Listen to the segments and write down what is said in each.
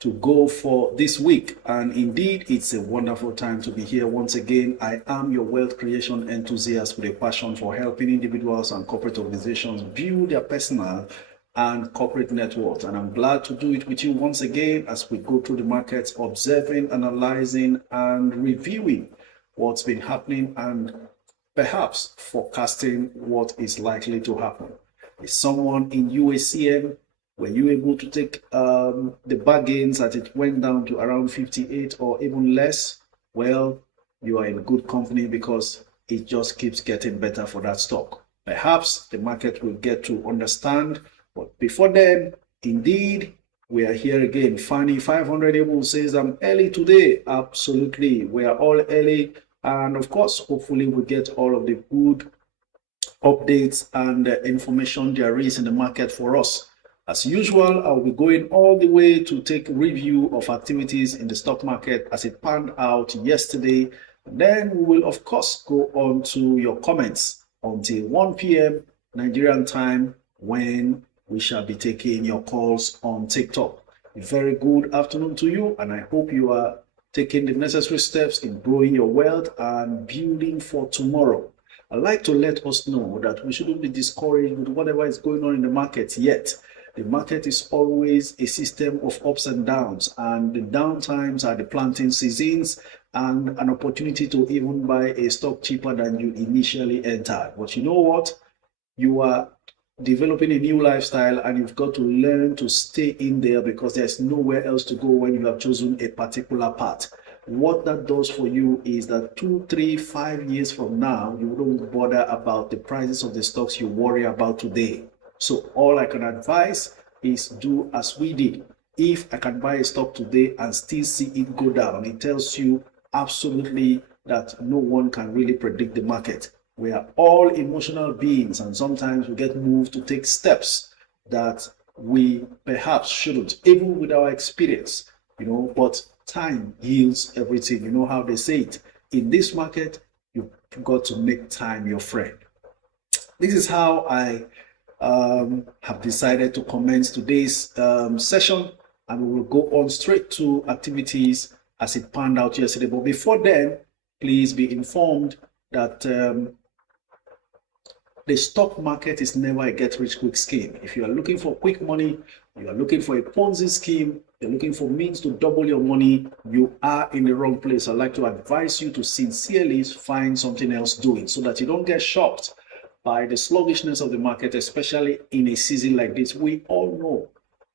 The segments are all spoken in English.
to go for this week. And indeed, it's a wonderful time to be here once again. I am your wealth creation enthusiast with a passion for helping individuals and corporate organizations build their personal and corporate net worth. And I'm glad to do it with you once again as we go through the markets, observing, analyzing, and reviewing what's been happening and perhaps forecasting what is likely to happen. Is someone in UACN, were you able to take the bargains as it went down to around 58 or even less? Well, you are in good company because it just keeps getting better for that stock. Perhaps the market will get to understand, but before then, indeed, we are here again. Fanny 500 Able says, I'm early today. Absolutely, we are all early. And of course, hopefully we get all of the good updates and information there is in the market for us. As usual, I'll be going all the way to take a review of activities in the stock market as it panned out yesterday. And then we will, of course, go on to your comments until 1 p.m. Nigerian time, when we shall be taking your calls on TikTok. A very good afternoon to you, and I hope you are taking the necessary steps in growing your wealth and building for tomorrow. I'd like to let us know that we shouldn't be discouraged with whatever is going on in the market yet. The market is always a system of ups and downs, and the down times are the planting seasons and an opportunity to even buy a stock cheaper than you initially entered. But you know what? You are developing a new lifestyle and you've got to learn to stay in there because there's nowhere else to go when you have chosen a particular path. What that does for you is that 2, 3, 5 years from now, you don't bother about the prices of the stocks you worry about today. So all I can advise is do as we did. If I can buy a stock today and still see it go down, it tells you absolutely that no one can really predict the market. We are all emotional beings, and sometimes we get moved to take steps that we perhaps shouldn't, even with our experience, but time heals everything. You know how they say it. In this market, you've got to make time your friend. This is how I have decided to commence today's session, and we will go on straight to activities as it panned out yesterday. But before then, please be informed that the stock market is never a get-rich-quick scheme. If you are looking for quick money, you are looking for a Ponzi scheme, you're looking for means to double your money, you are in the wrong place. I'd like to advise you to sincerely find something else doing so that you don't get shocked by the sluggishness of the market, especially in a season like this. We all know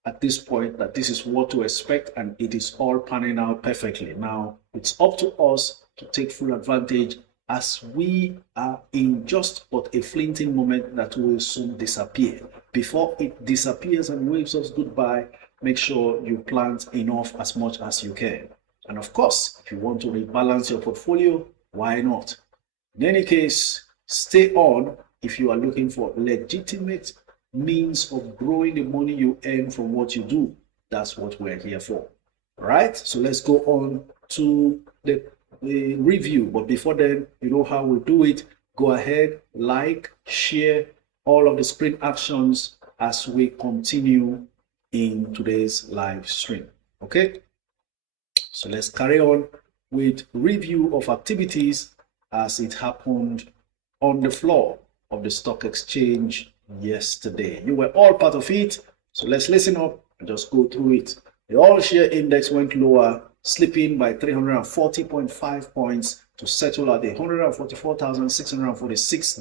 at this point that this is what to expect, and it is all panning out perfectly. Now, it's up to us to take full advantage as we are in just but a fleeting moment that will soon disappear. Before it disappears and waves us goodbye, make sure you plant enough as much as you can. And of course, if you want to rebalance your portfolio, why not? In any case, stay on if you are looking for legitimate means of growing the money you earn from what you do. That's what we're here for. All right, so let's go on to the review. But before then, you know how we do it. Go ahead, like, share all of the screen actions as we continue in today's live stream. Okay, so let's carry on with review of activities as it happened on the floor of the stock exchange yesterday. You were all part of it, so let's listen up and just go through it. The all share index went lower, slipping by 340.5 points to settle at 144,646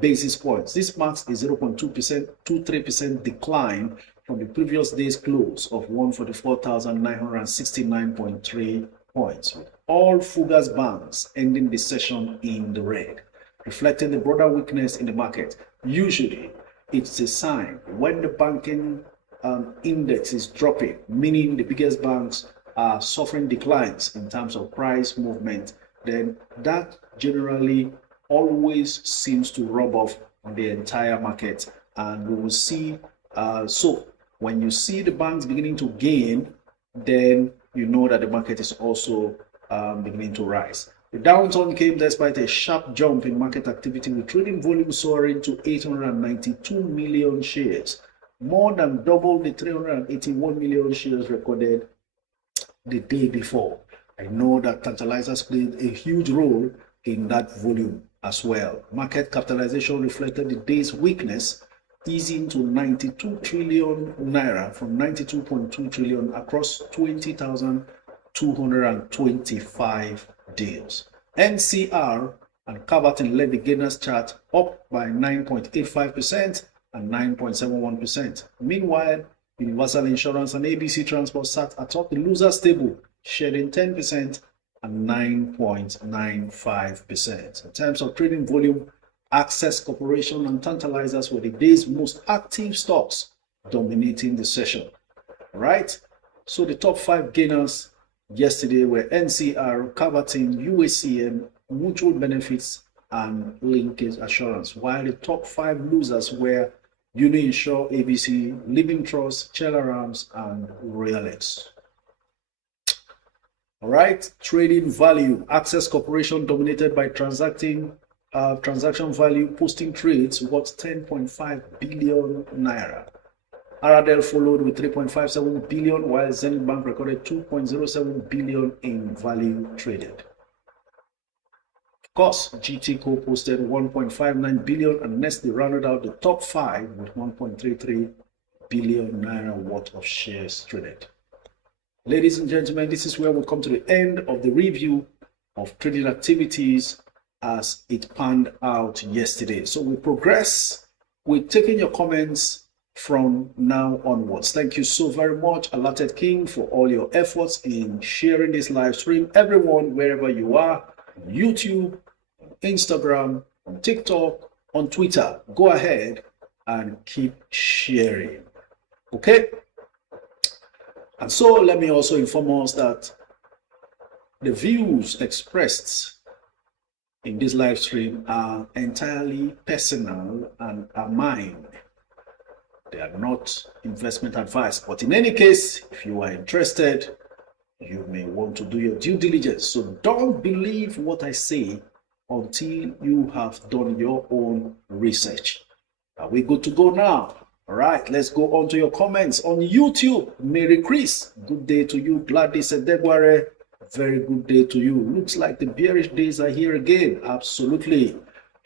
basis points. This marks a 0.23% decline from the previous day's close of 144,969.3 points, with all Fugaz banks ending the session in the red, reflecting the broader weakness in the market. Usually, it's a sign when the banking index is dropping, meaning the biggest banks are suffering declines in terms of price movement, then that generally always seems to rub off on the entire market. And we will see, so when you see the banks beginning to gain, then you know that the market is also beginning to rise. The downturn came despite a sharp jump in market activity, with trading volume soaring to 892 million shares. more than double the 381 million shares recorded the day before. I know that tantalizers played a huge role in that volume as well. Market capitalization reflected the day's weakness, easing to 92 trillion naira from 92.2 trillion across 20,225 deals. NCR and Caverton led the gainers chart, up by 9.85% and 9.71%. Meanwhile, Universal Insurance and ABC Transport sat atop the losers table, shedding 10% and 9.95%. In terms of trading volume, Access Corporation and Tantalizers were the day's most active stocks, dominating the session. All right, so the top 5 gainers yesterday were NCR, Caverton, UACN, Mutual Benefits, and Linkage Assurance, while the top 5 losers were Uniinsure, ABC, Living Trust, Chelarams, and Royalex. All right, trading value. Access Corporation dominated by transaction value, posting trades worth 10.5 billion naira. Aradel followed with 3.57 billion, while Zenith Bank recorded 2.07 billion in value traded. Of course, GTCO posted 1.59 billion, and Nestle rounded out the top 5 with 1.33 billion naira worth of shares traded. Ladies and gentlemen, this is where we come to the end of the review of trading activities as it panned out yesterday. So we progress with taking your comments from now onwards. Thank you so very much, Allotted King, for all your efforts in sharing this live stream. Everyone, wherever you are, on YouTube, on Instagram, on TikTok, on Twitter, go ahead and keep sharing. Okay? And so let me also inform us that the views expressed in this live stream are entirely personal and are mine. They are not investment advice. But in any case, if you are interested, you may want to do your due diligence. So don't believe what I say until you have done your own research. Are we good to go now? All right, let's go on to your comments on YouTube. Mary Chris, good day to you. Gladys Edegware, very good day to you. Looks like the bearish days are here again. Absolutely.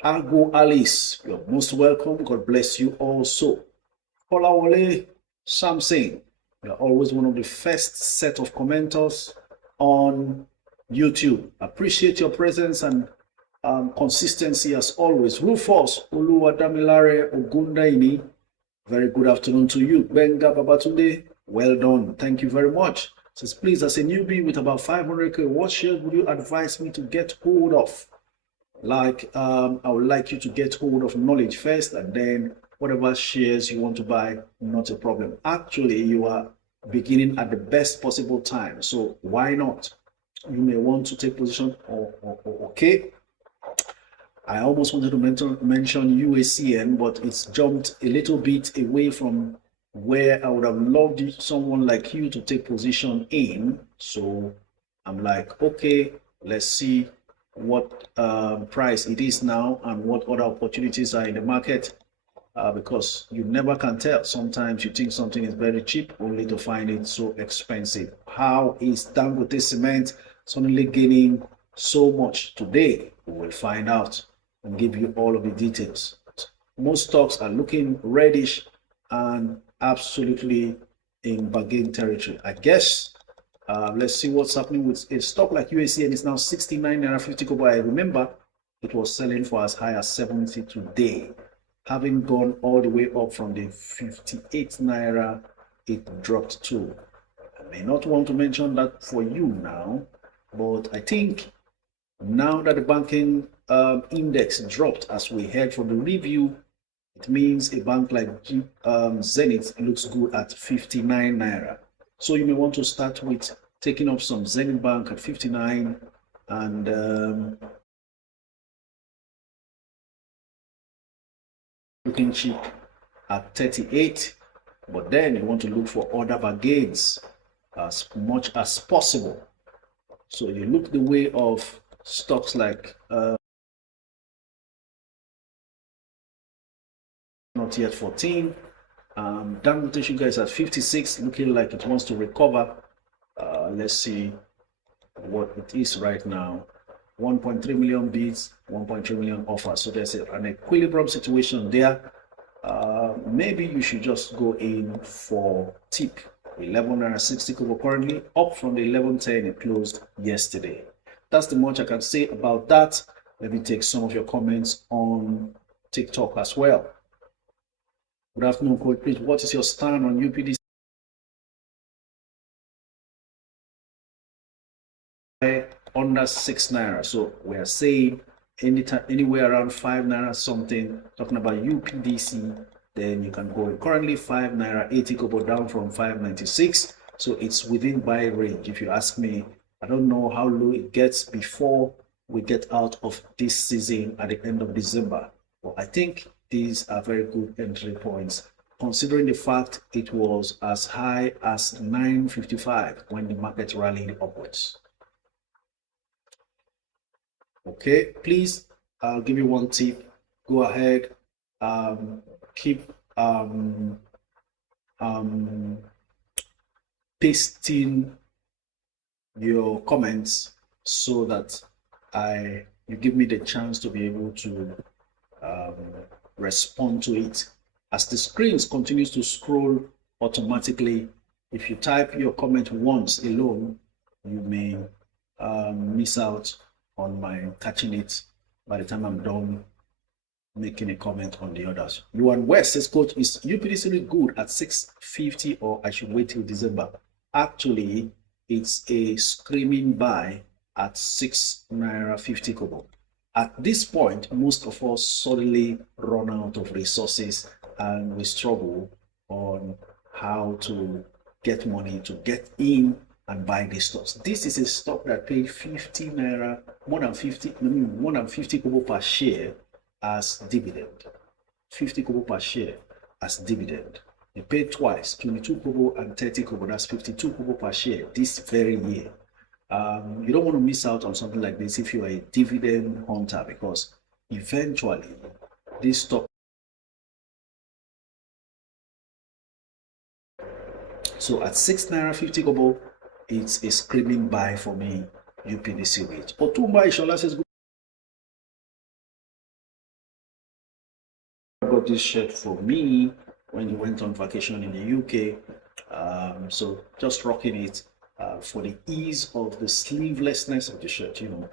Argo Alice, you're most welcome. God bless you also. Kolawole Samson, you're always one of the first set of commenters on YouTube. Appreciate your presence and consistency as always. Rufus Oluwadamilare Ogundaini, very good afternoon to you. Benga Babatunde, well done. Thank you very much. Says, please, as a newbie with about 500K, what shares would you advise me to get hold of? Like, I would like you to get hold of knowledge first, and then whatever shares you want to buy, not a problem. Actually, you are beginning at the best possible time. So why not? You may want to take position, okay. I almost wanted to mention UACN, but it's jumped a little bit away from where I would have loved someone like you to take position in. So I'm like, okay, let's see what price it is now and what other opportunities are in the market, because you never can tell. Sometimes you think something is very cheap only to find it so expensive. How is Dangote Cement suddenly gaining so much today? We will find out and give you all of the details. Most stocks are looking reddish and absolutely in bargain territory. I guess let's see what's happening with a stock like UAC, and it's now 69.50 kobo. I remember it was selling for as high as 70 today, having gone all the way up from the 58 naira it dropped to. I may not want to mention that for you now, but I think now that the banking index dropped, as we heard from the review, it means a bank like Zenith looks good at 59 naira. So you may want to start with taking up some Zenith Bank at 59 and looking cheap at 38. But then you want to look for other bargains as much as possible. So you look the way of stocks like not yet 14, Dangote sugar is at 56, looking like it wants to recover. Let's see what it is right now. 1.3 million bids, 1.3 million offers. So there's an equilibrium situation there. Maybe you should just go in for tip 11.60 kobo currently, up from the 11.10 it closed yesterday. That's the much I can say about that. Let me take some of your comments on TikTok as well. Good afternoon, Coach. Please, what is your stand on UPDC? Under 6 naira. So we are saying anywhere around 5 naira something. Talking about UPDC, then you can go currently 5 naira 80 kobo, down from 5.96. So it's within buy range. If you ask me, I don't know how low it gets before we get out of this season at the end of December. But I think these are very good entry points, considering the fact it was as high as 9.55 when the market rallied upwards. Okay, please, I'll give you one tip. Go ahead, keep pasting your comments so that you give me the chance to be able to respond to it. As the screens continues to scroll automatically, if you type your comment once alone, you may miss out on my catching it by the time I'm done making a comment on the others. Yuan West says, Coach, is UPDC good at 6.50 or I should wait till December? Actually, it's a screaming buy at 6 naira 50 kobo. At this point, most of us suddenly run out of resources and we struggle on how to get money to get in and buy these stocks. This is a stock that paid 50 naira, more than 50 kobo per share as dividend. 50 kobo per share as dividend. They paid twice, 22 kobo and 30 kobo. That's 52 kobo per share this very year. You don't want to miss out on something like this if you are a dividend hunter, because eventually this stock. So at 6 naira 50 kobo, it's a screaming buy for me, UPDC rate. Otumba Ishola says, got this shirt for me when he went on vacation in the UK. So just rocking it for the ease of the sleevelessness of the shirt, you know.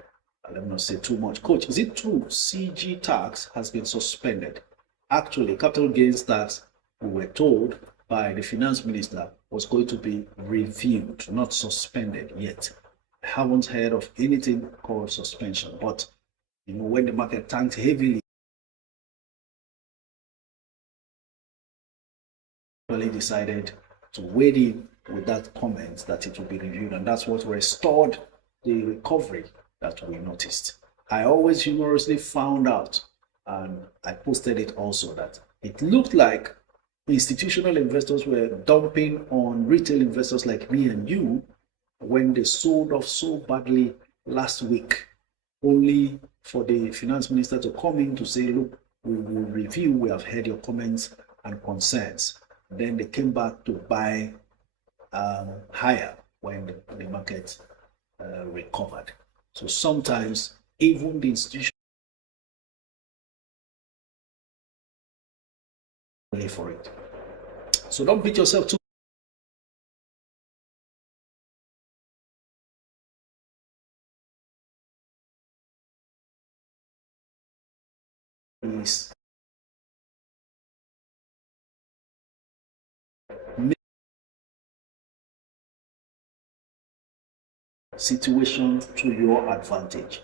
Let me not say too much. Coach, is it true CG tax has been suspended? Actually, capital gains tax, we were told by the finance minister, was going to be reviewed, not suspended yet. I haven't heard of anything called suspension, but you know, when the market tanked heavily, decided to wade in with that comment that it will be reviewed, and that's what restored the recovery that we noticed. I always humorously found out, and I posted it also, that it looked like institutional investors were dumping on retail investors like me and you when they sold off so badly last week, only for the finance minister to come in to say, look, we will review, we have heard your comments and concerns. Then they came back to buy higher when the market recovered. So sometimes even the institution pay for it. So don't beat yourself too. Please. Situation to your advantage.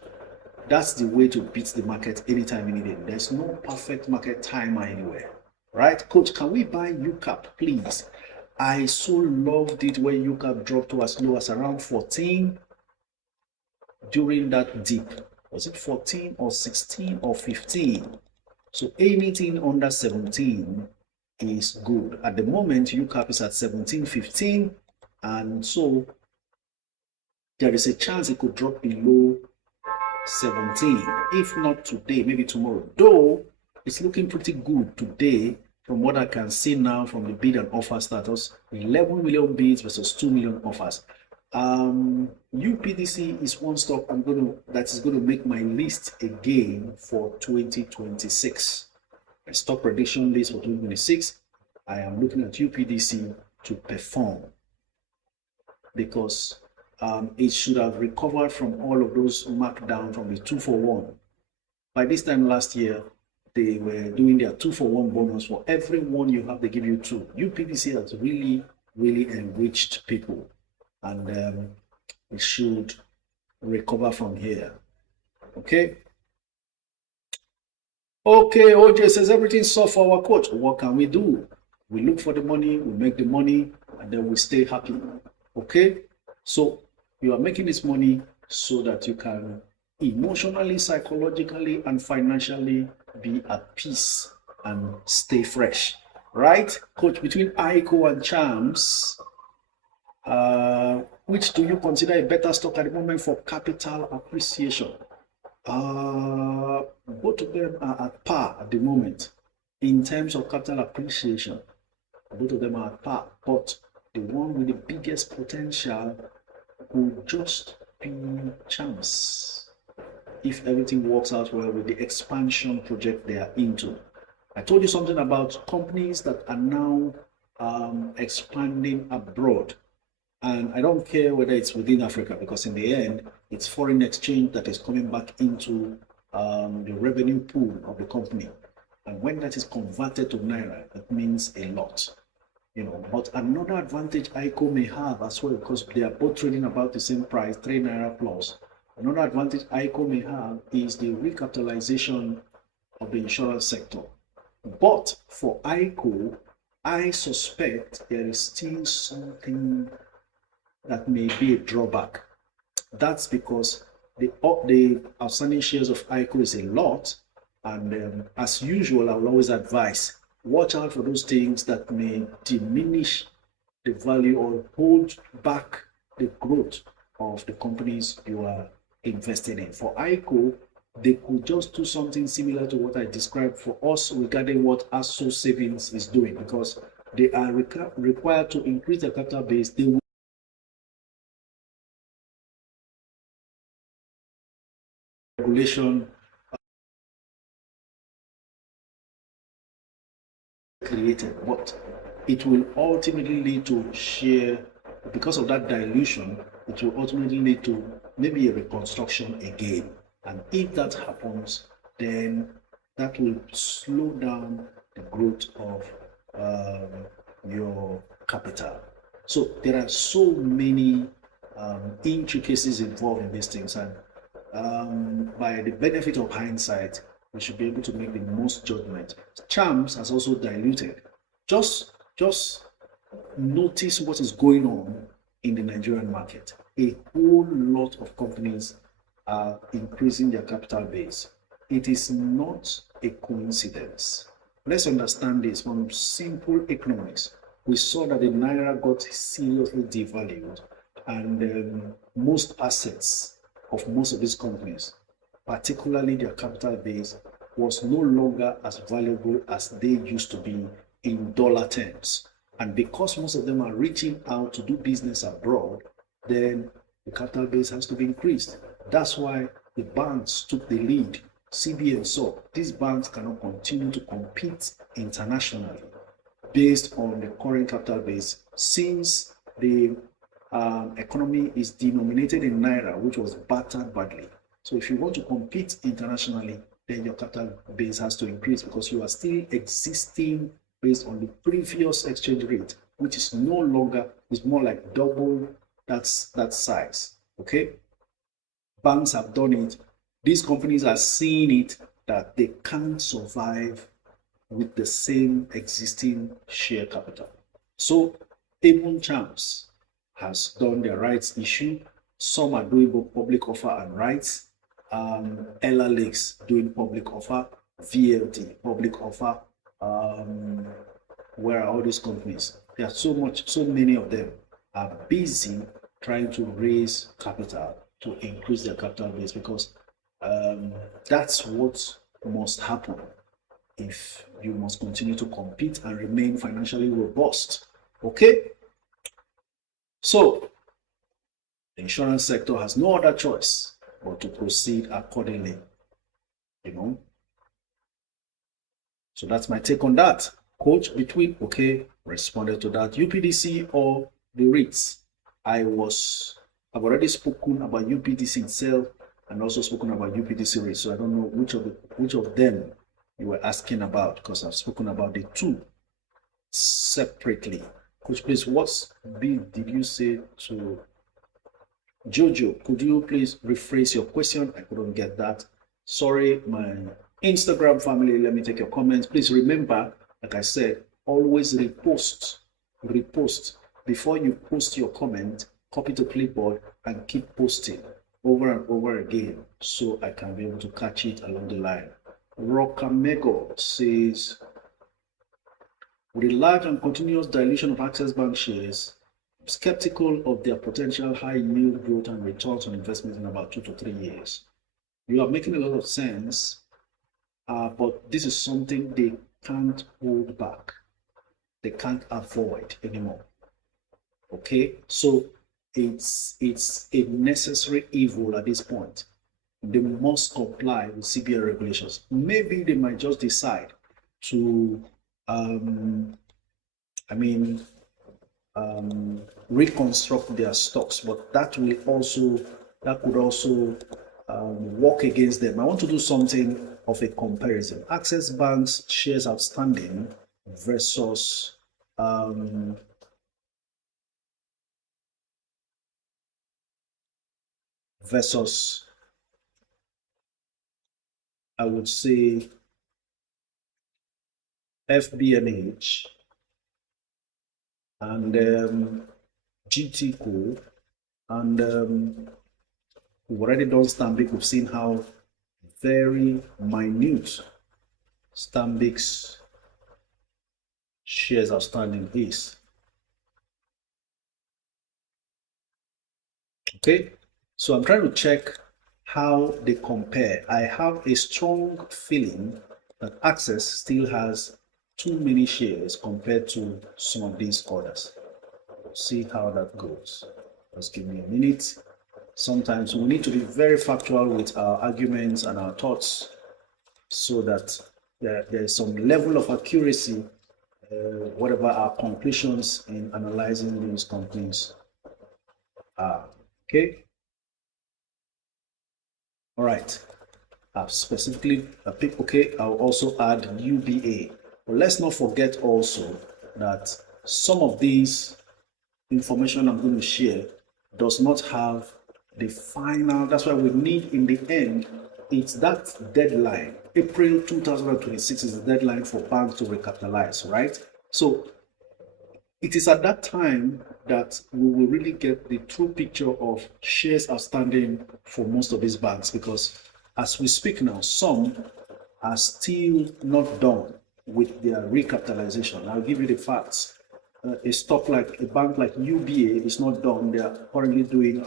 That's the way to beat the market anytime, any day. There's no perfect market timer anywhere, right? Coach, can we buy UCAP, please? I so loved it when UCAP dropped to as low as around 14 during that dip. Was it 14 or 16 or 15? So anything under 17 is good. At the moment, UCAP is at 17.15, and so there is a chance it could drop below 17. If not today, maybe tomorrow. Though it's looking pretty good today from what I can see now from the bid and offer status, 11 million bids versus 2 million offers. UPDC is one stock that is going to make my list again for 2026. My stock prediction list for 2026, I am looking at UPDC to perform because it should have recovered from all of those markdown from the 2-for-1. By this time last year, they were doing their 2-for-1 bonus. For every one you have, they give you 2. UPDC has really enriched people, and it should recover from here. Okay. Okay, OJ says everything's soft for our coach. What can we do? We look for the money, we make the money, and then we stay happy. Okay, so you are making this money so that you can emotionally, psychologically, and financially be at peace and stay fresh, right? Coach, between ICO and Charms, which do you consider a better stock at the moment for capital appreciation? Both of them are at par at the moment in terms of capital appreciation. Both of them are at par, but the one with the biggest potential will just be Charms, if everything works out well with the expansion project they are into. I told you something about companies that are now expanding abroad. And I don't care whether it's within Africa, because in the end, it's foreign exchange that is coming back into the revenue pool of the company. And when that is converted to Naira, that means a lot. You know, but another advantage ICO may have as well, because they are both trading about the same price, 3 Naira plus. Another advantage ICO may have is the recapitalization of the insurance sector. But for ICO, I suspect there is still something that may be a drawback. That's because the outstanding shares of ICO is a lot, and as usual, I will always advise, watch out for those things that may diminish the value or hold back the growth of the companies you are invested in. For ICO, they could just do something similar to what I described for us regarding what ASO Savings is doing, because they are required to increase their capital base. They will regulation created, but it will ultimately lead to share, because of that dilution, it will ultimately lead to maybe a reconstruction again. And if that happens, then that will slow down the growth of your capital. So there are so many intricacies involved in these things, and by the benefit of hindsight, we should be able to make the most judgment. Charms has also diluted. Just notice what is going on in the Nigerian market. A whole lot of companies are increasing their capital base. It is not a coincidence. Let's understand this from simple economics. We saw that the Naira got seriously devalued, and most assets of most of these companies, particularly their capital base, was no longer as valuable as they used to be in dollar terms. And because most of them are reaching out to do business abroad, then the capital base has to be increased. That's why the banks took the lead. CBN saw these banks cannot continue to compete internationally based on the current capital base, since the economy is denominated in Naira, which was battered badly. So if you want to compete internationally, then your capital base has to increase, because you are still existing based on the previous exchange rate, which is no longer, is more like double that size. Okay, banks have done it. These companies are seeing it, that they can't survive with the same existing share capital. So even Charms has done their rights issue. Some are doing both public offer and rights. Ella Lakes doing public offer, VLT public offer. Where are all these companies? There are so many of them are busy trying to raise capital to increase their capital base, because that's what must happen if you must continue to compete and remain financially robust. Okay? So, the insurance sector has no other choice but to proceed accordingly. You know? So that's my take on that. Coach Between, okay, responded to that. UPDC or the REITs? I've already spoken about UPDC itself and also spoken about UPDC REITs. So I don't know which of them you were asking about, because I've spoken about the two separately. Coach, please, what bid did you say to Jojo? Could you please rephrase your question? I couldn't get that. Sorry, my Instagram family, let me take your comments. Please remember, like I said, always repost. Before you post your comment, copy to clipboard and keep posting over and over again so I can be able to catch it along the line. Rockamego says, with a large and continuous dilution of Access Bank shares, I'm skeptical of their potential high yield growth and returns on investment in about 2 to 3 years. You are making a lot of sense, but this is something they can't hold back. They can't avoid anymore. Okay, so it's a necessary evil at this point. They must comply with CBN regulations. Maybe they might just decide to, reconstruct their stocks, but that could also work against them. I want to do something of a comparison. Access Bank's shares outstanding versus I would say FBNH and GTCO, and we've already done Stanbic. We've seen how very minute Stanbic's shares outstanding is. Okay, so I'm trying to check how they compare. I have a strong feeling that Access still has too many shares compared to some of these others. See how that goes. Just give me a minute. Sometimes we need to be very factual with our arguments and our thoughts so that there is some level of accuracy, whatever our conclusions in analyzing these companies are. Okay? All right. I've specifically picked, okay, I'll also add UBA. But let's not forget also that some of these information I'm going to share does not have the final, that's why we need in the end, it's that deadline. April 2026 is the deadline for banks to recapitalize, right? So it is at that time that we will really get the true picture of shares outstanding for most of these banks, because as we speak now, some are still not done with their recapitalization. I'll give you the facts. A bank like UBA is not done. They are currently doing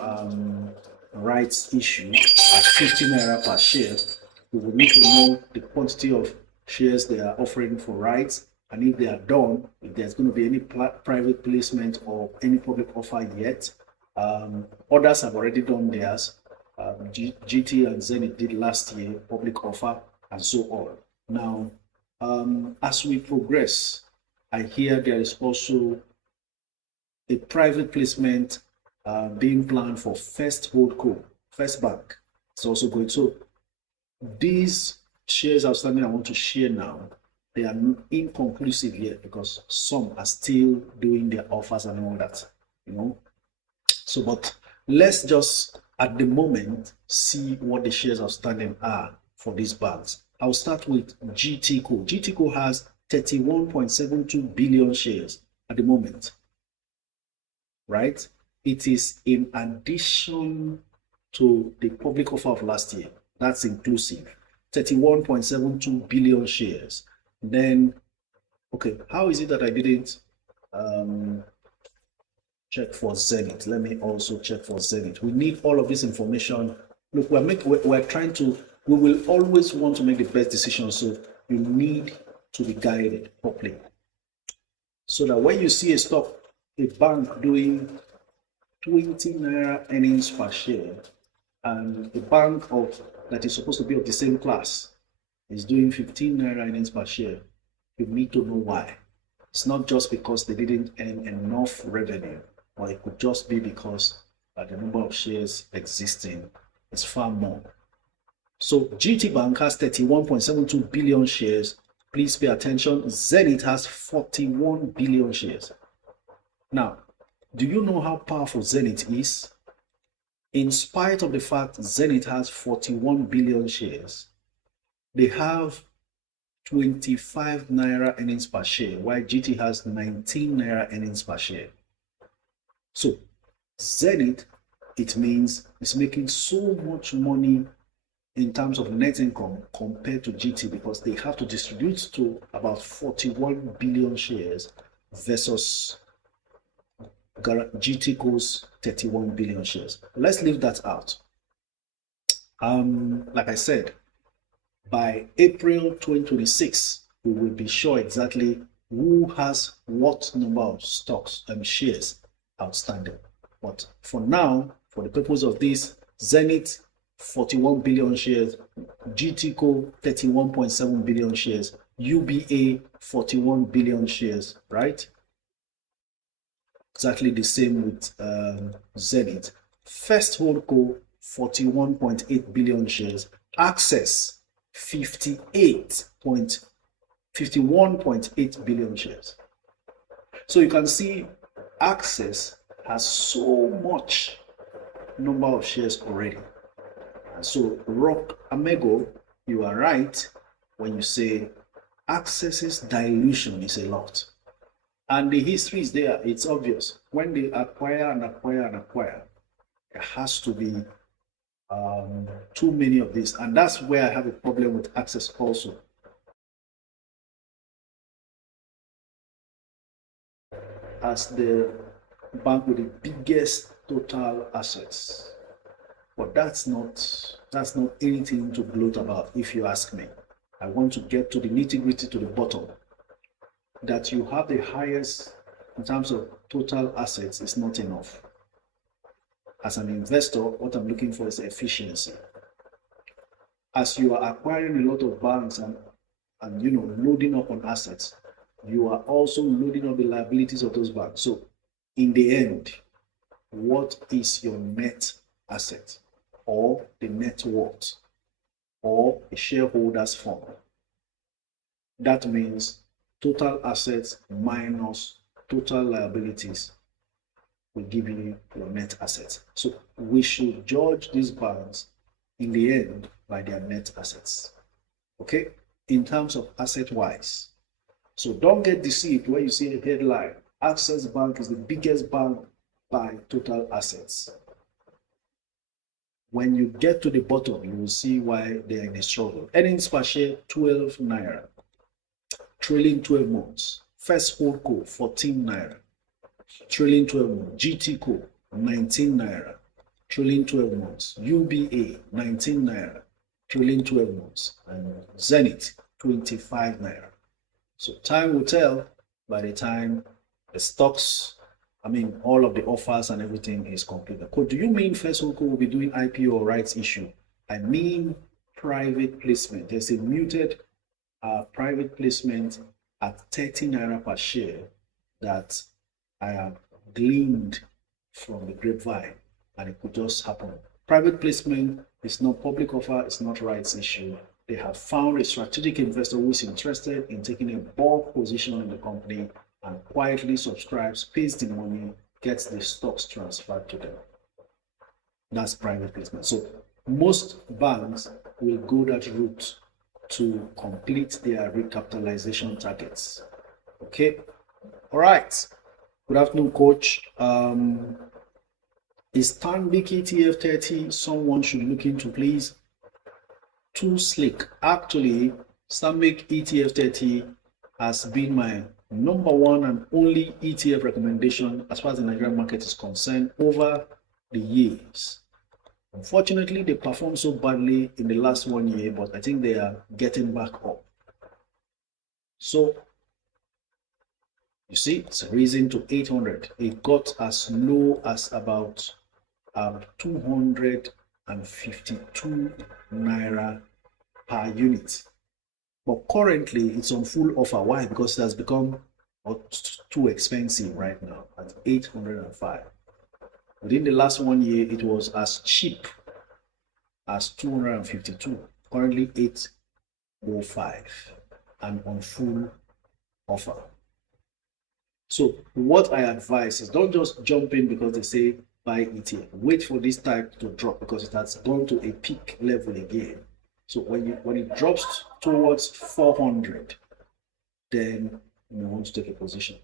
rights issue at 50 naira per share. We will need to know the quantity of shares they are offering for rights, and if they are done, if there's going to be any private placement or any public offer yet. Others have already done theirs. GT and Zenith did last year, public offer, and so on. Now, as we progress, I hear there is also a private placement being planned for First Holdco, First Bank. It's also going. So these shares outstanding I want to share now, they are inconclusive yet because some are still doing their offers and all that, you know. So, but let's just at the moment see what the shares outstanding are for these banks. I'll start with GTCO. GTCO has 31.72 billion shares at the moment, right? It is in addition to the public offer of last year. That's inclusive. 31.72 billion shares. Then, okay, how is it that I didn't check for Zenith? Let me also check for Zenith. We need all of this information. Look, we're trying to, we will always want to make the best decision. So you need to be guided properly. So that when you see a stock, a bank doing 20 naira earnings per share, and a bank that is supposed to be of the same class is doing 15 naira earnings per share, you need to know why. It's not just because they didn't earn enough revenue, or it could just be because the number of shares existing is far more. So GT Bank has 31.72 billion shares. Please pay attention. Zenith has 41 billion shares. Now, do you know how powerful Zenith is? In spite of the fact Zenith has 41 billion shares, they have 25 naira earnings per share, while GT has 19 naira earnings per share. So Zenith, it means it's making so much money in terms of net income compared to GT, because they have to distribute to about 41 billion shares versus GTCO's 31 billion shares. Let's leave that out. Like I said, by April 2026, we will be sure exactly who has what number of stocks and shares outstanding. But for now, for the purpose of this, Zenith 41 billion shares, GTCO 31.7 billion shares, UBA 41 billion shares, right? Exactly the same with Zenith. First Holdco 41.8 billion shares, Access 51.8 billion shares. So you can see Access has so much number of shares already. So Rock Amego, you are right when you say Access's dilution is a lot. And the history is there, it's obvious. When they acquire and acquire and acquire, there has to be too many of these. And that's where I have a problem with Access also. As the bank with the biggest total assets. But that's not anything to gloat about, if you ask me. I want to get to the nitty-gritty, to the bottom. That you have the highest in terms of total assets is not enough. As an investor, what I'm looking for is efficiency. As you are acquiring a lot of banks and loading up on assets, you are also loading up the liabilities of those banks. So in the end, what is your net asset, or the net worth, or a shareholder's fund? That means total assets minus total liabilities will give you your net assets. So we should judge these banks in the end by their net assets. Okay? In terms of asset wise. So don't get deceived when you see a headline, Access Bank is the biggest bank by total assets. When you get to the bottom, you will see why they are in a struggle. Earnings per share 12 naira. Trailing 12 months. First Holdco 14 naira. Trailing 12 months. GTCO 19 naira. Trailing 12 months. UBA 19 naira. Trailing 12 months. And Zenith 25 naira. So time will tell by the time the stocks, all of the offers and everything is completed. Do you mean First Holdco will be doing IPO or rights issue? I mean private placement. There's a muted private placement at 30 naira per share that I have gleaned from the grapevine, and it could just happen. Private placement is not public offer, it's not rights issue. They have found a strategic investor who is interested in taking a bulk position in the company and quietly subscribes, pays the money, gets the stocks transferred to them. That's private placement. So most banks will go that route to complete their recapitalization targets. Okay? All right. Good afternoon, Coach. Is Stanbic ETF 30 someone should look into, please? Too slick. Actually, Stanbic ETF 30 has been my number one and only ETF recommendation as far as the Nigerian market is concerned over the years. Unfortunately, they performed so badly in the last 1 year, but I think they are getting back up. So you see, it's risen to 800. It got as low as about 252 naira per unit. But currently, it's on full offer. Why? Because it has become too expensive right now at 805. Within the last 1 year, it was as cheap as 252. Currently, 805 and on full offer. So what I advise is don't just jump in because they say buy it here. Wait for this type to drop because it has gone to a peak level again. So when it drops towards 400, then you want to take a position.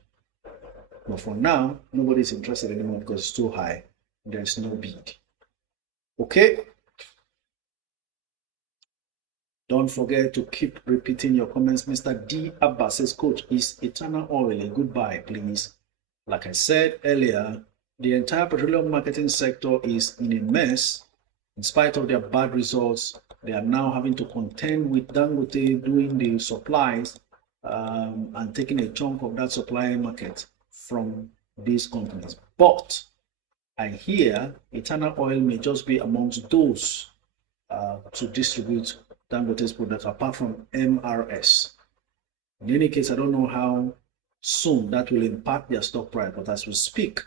But for now, nobody's interested anymore because it's too high. There's no bid. Okay? Don't forget to keep repeating your comments. Mr. D. Abba says, Coach, is Eternal Oil a good buy, please? Like I said earlier, the entire petroleum marketing sector is in a mess. In spite of their bad results, they are now having to contend with Dangote doing the supplies and taking a chunk of that supply market from these companies. But I hear Eternal Oil may just be amongst those to distribute Dangote's products apart from MRS. In any case, I don't know how soon that will impact their stock price, but as we speak,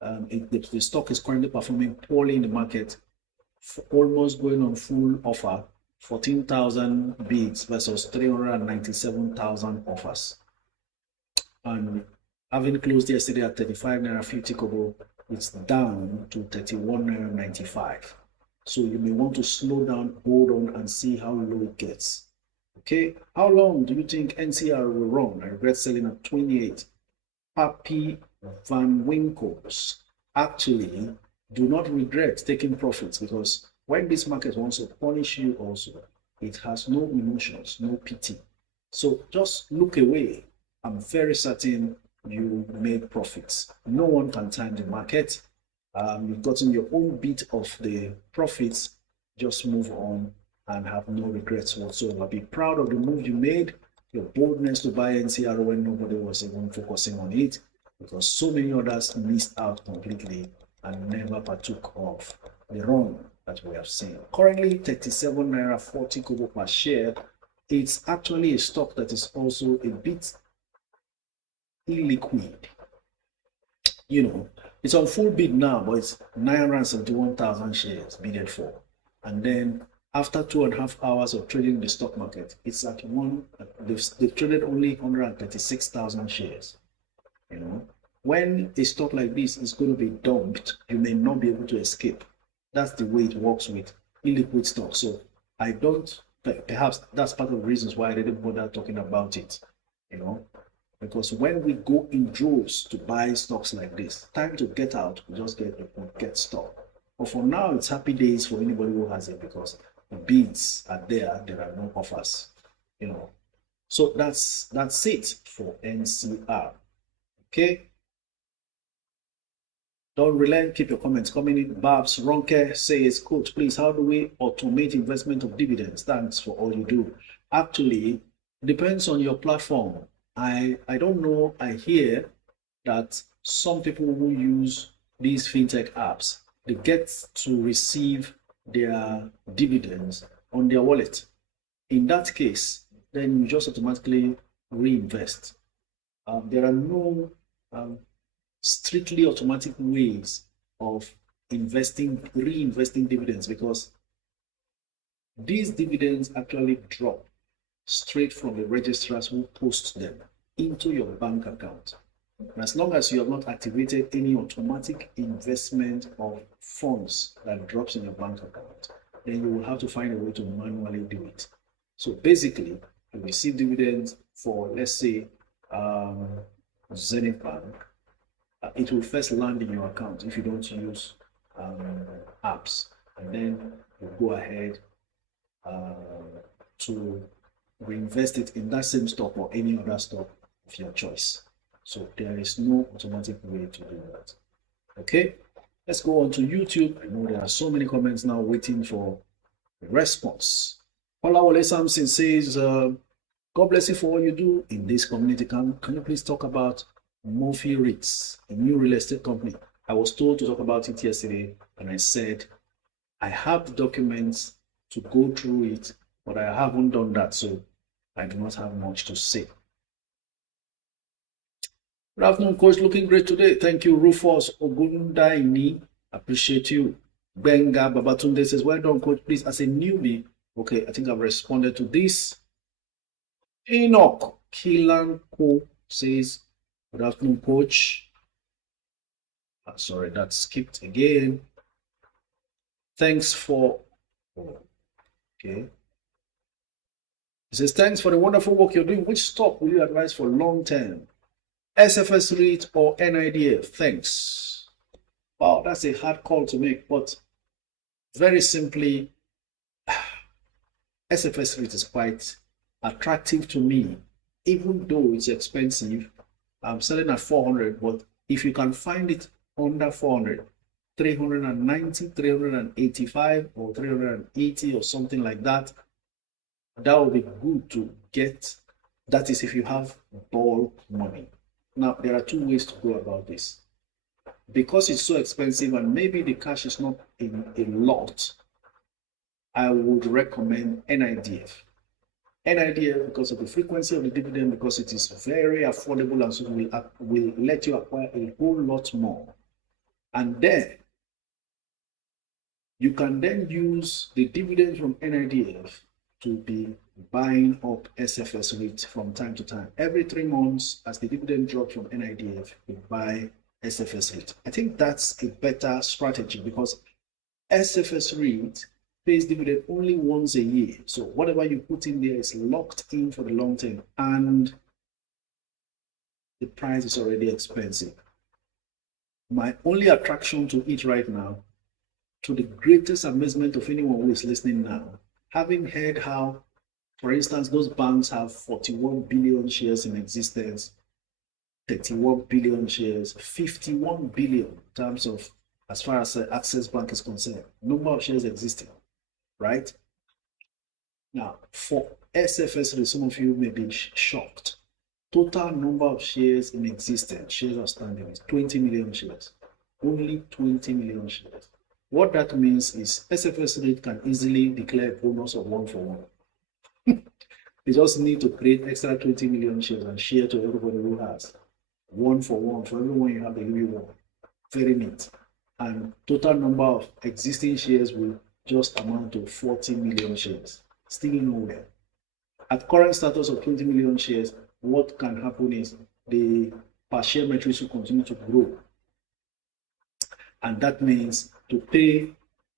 the stock is currently performing poorly in the market, almost going on full offer, 14,000 bids versus 397,000 offers. And having closed yesterday at 35 naira 50 kobo, it's down to 31 naira 95. So you may want to slow down, hold on, and see how low it gets. Okay, how long do you think NCR will run? I regret selling at 28. Papi Van Winkles, actually, do not regret taking profits because when this market wants to punish you also, it has no emotions, no pity. So just look away. I'm very certain you made profits. No one can time the market. You've gotten your own bit of the profits. Just move on and have no regrets whatsoever. Be proud of the move you made, your boldness to buy NCR when nobody was even focusing on it, because so many others missed out completely and never partook of the run that we have seen. Currently 37 naira 40 kobo per share. It's actually a stock that is also a bit illiquid. You know, it's on full bid now, but it's 971,000 shares bidded for. And then after 2.5 hours of trading in the stock market, it's at they've traded only 136,000 shares. You know, when a stock like this is going to be dumped, you may not be able to escape. That's the way it works with illiquid stock. So I don't, perhaps that's part of the reasons why I didn't bother talking about it, you know. Because when we go in droves to buy stocks like this, time to get out, we just get stock. But for now, it's happy days for anybody who has it because the bids are there are no offers, you know. So that's it for NCR. Okay. Don't relent, keep your comments coming in. Babs Ronke says, Coach, please, how do we automate investment of dividends? Thanks for all you do. Actually, depends on your platform. I don't know. I hear that some people who use these fintech apps, they get to receive their dividends on their wallet. In that case, then you just automatically reinvest. There are no strictly automatic ways of reinvesting dividends because these dividends actually drop straight from the registrars who post them into your bank account. And as long as you have not activated any automatic investment of funds that drops in your bank account, then you will have to find a way to manually do it. So basically, you receive dividends for, let's say, Zenith Bank. It will first land in your account if you don't use apps, and then you go ahead to reinvest it in that same stock or any other stock of your choice. So there is no automatic way to do that. Okay, let's go on to YouTube. I know there are so many comments now waiting for a response. Olawale Samson says, God bless you for all you do in this community. Can you please talk about Murphy REITs, a new real estate company? I was told to talk about it yesterday, and I said I have the documents to go through it, but I haven't done that, so I do not have much to say. Good afternoon, Coach. Looking great today. Thank you, Rufus Ogundaini. Appreciate you. Benga Babatunde says, well done, Coach. Please, as a newbie, okay, I think I've responded to this. Enoch Kilanko says, good afternoon, Coach. Sorry, that skipped again. Thanks for, okay. He says, thanks for the wonderful work you're doing. Which stock will you advise for long term? SFS REIT or NIDF? Thanks. Wow, that's a hard call to make, but very simply, SFS REIT is quite attractive to me, even though it's expensive. I'm selling at 400, but if you can find it under 400, 390, 385, or 380 or something like that, that would be good to get. That is if you have bulk money. Now, there are two ways to go about this. Because it's so expensive and maybe the cash is not in a lot, I would recommend NIDF. NIDF because of the frequency of the dividend, because it is very affordable and so will let you acquire a whole lot more. And then you can then use the dividends from NIDF to be buying up SFS REIT from time to time. Every 3 months, as the dividend drops from NIDF, you buy SFS REIT. I think that's a better strategy because SFS REIT pays dividend only once a year. So whatever you put in there is locked in for the long term, and the price is already expensive. My only attraction to it right now, to the greatest amazement of anyone who is listening now, having heard how, for instance, those banks have 41 billion shares in existence, 31 billion shares, 51 billion in terms of, as far as Access Bank is concerned, number of shares existing, right? Now, for SFS, some of you may be shocked. Total number of shares in existence, shares outstanding, is 20 million shares. Only 20 million shares. What that means is SFS REIT can easily declare a bonus of 1 for 1. They just need to create extra 20 million shares and share to everybody who has 1 for 1. For everyone you have, they give you 1. Very neat. And total number of existing shares will just amount to 40 million shares. Still nowhere. At current status of 20 million shares, what can happen is the per share metrics will continue to grow. And that means to pay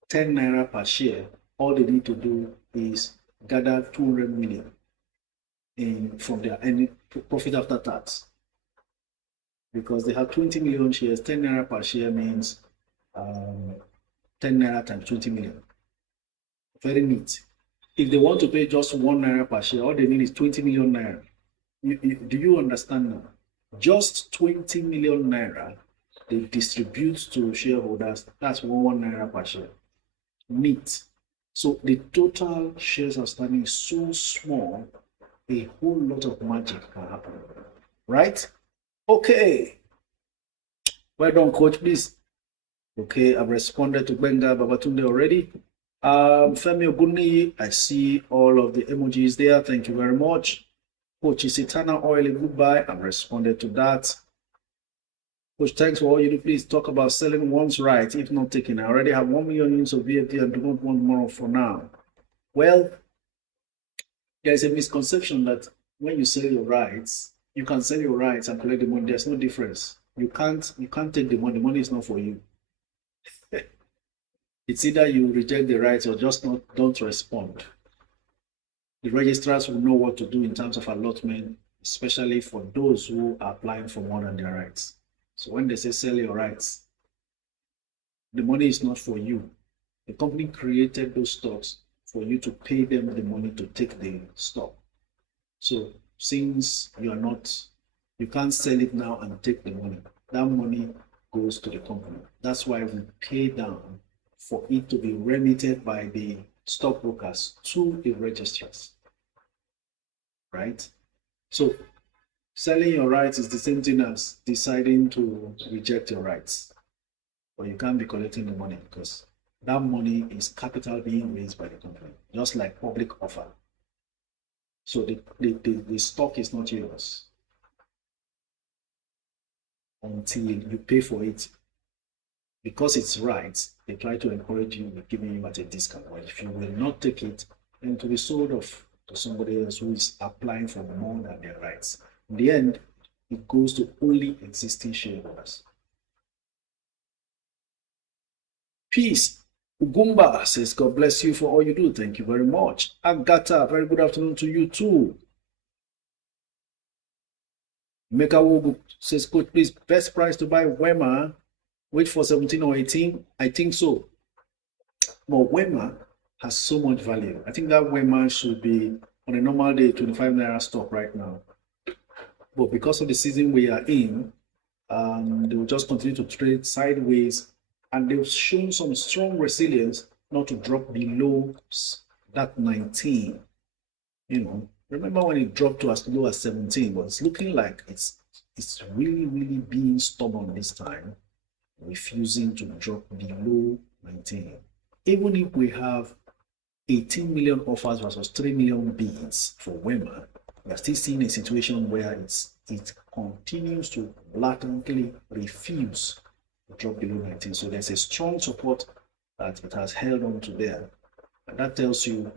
10 naira per share, all they need to do is gather 200 million from their profit after tax. Because they have 20 million shares, 10 naira per share means 10 naira times 20 million. Very neat. If they want to pay just 1 naira per share, all they need is 20 million naira. Do you understand now? Just 20 million naira they distribute to shareholders. That's 1 naira per share. Neat. So the total shares outstanding is so small, a whole lot of magic can happen. Right? Okay. Well done, Coach, please. Okay, I've responded to Benga Babatunde already. Femi Ogunni, I see all of the emojis there. Thank you very much. Coach Isitana Oil, goodbye. I've responded to that. Coach, thanks for all you do. Please talk about selling one's rights if not taken. I already have 1 million units of VFD and do not want more for now. Well, there's a misconception that when you sell your rights, you can sell your rights and collect the money. There's no difference. You can't take the money. The money is not for you. It's either you reject the rights or just don't respond. The registrars will know what to do in terms of allotment, especially for those who are applying for more than their rights. So when they say sell your rights, the money is not for you. The company created those stocks for you to pay them the money to take the stock. So since you can't sell it now and take the money. That money goes to the company. That's why we pay down for it to be remitted by the stockbrokers to the registrars. right? So selling your rights is the same thing as deciding to reject your rights. But you can't be collecting the money because that money is capital being raised by the company, just like public offer. So the stock is not yours until you pay for it. Because it's right, they try to encourage you with giving you at a discount. But if you will not take it, then to be sold off to somebody else who is applying for more than their rights. In the end, it goes to only existing shareholders. Peace. Ugumba says, God bless you for all you do. Thank you very much. Agata, very good afternoon to you too. Meka Wogu says, Coach, please, best price to buy Wema. Wait for 17 or 18. I think so. But Wema has so much value. I think that Wema should be on a normal day 25 naira stock right now. But because of the season we are in, they will just continue to trade sideways, and they've shown some strong resilience not to drop below that 19. You know, remember when it dropped to as low as 17, but it's looking like it's really being stubborn this time, refusing to drop below 19. Even if we have 18 million offers versus 3 million bids for Wema, we are still seeing a situation where it continues to blatantly refuse to drop below 19. So there's a strong support that it has held on to there. And that tells you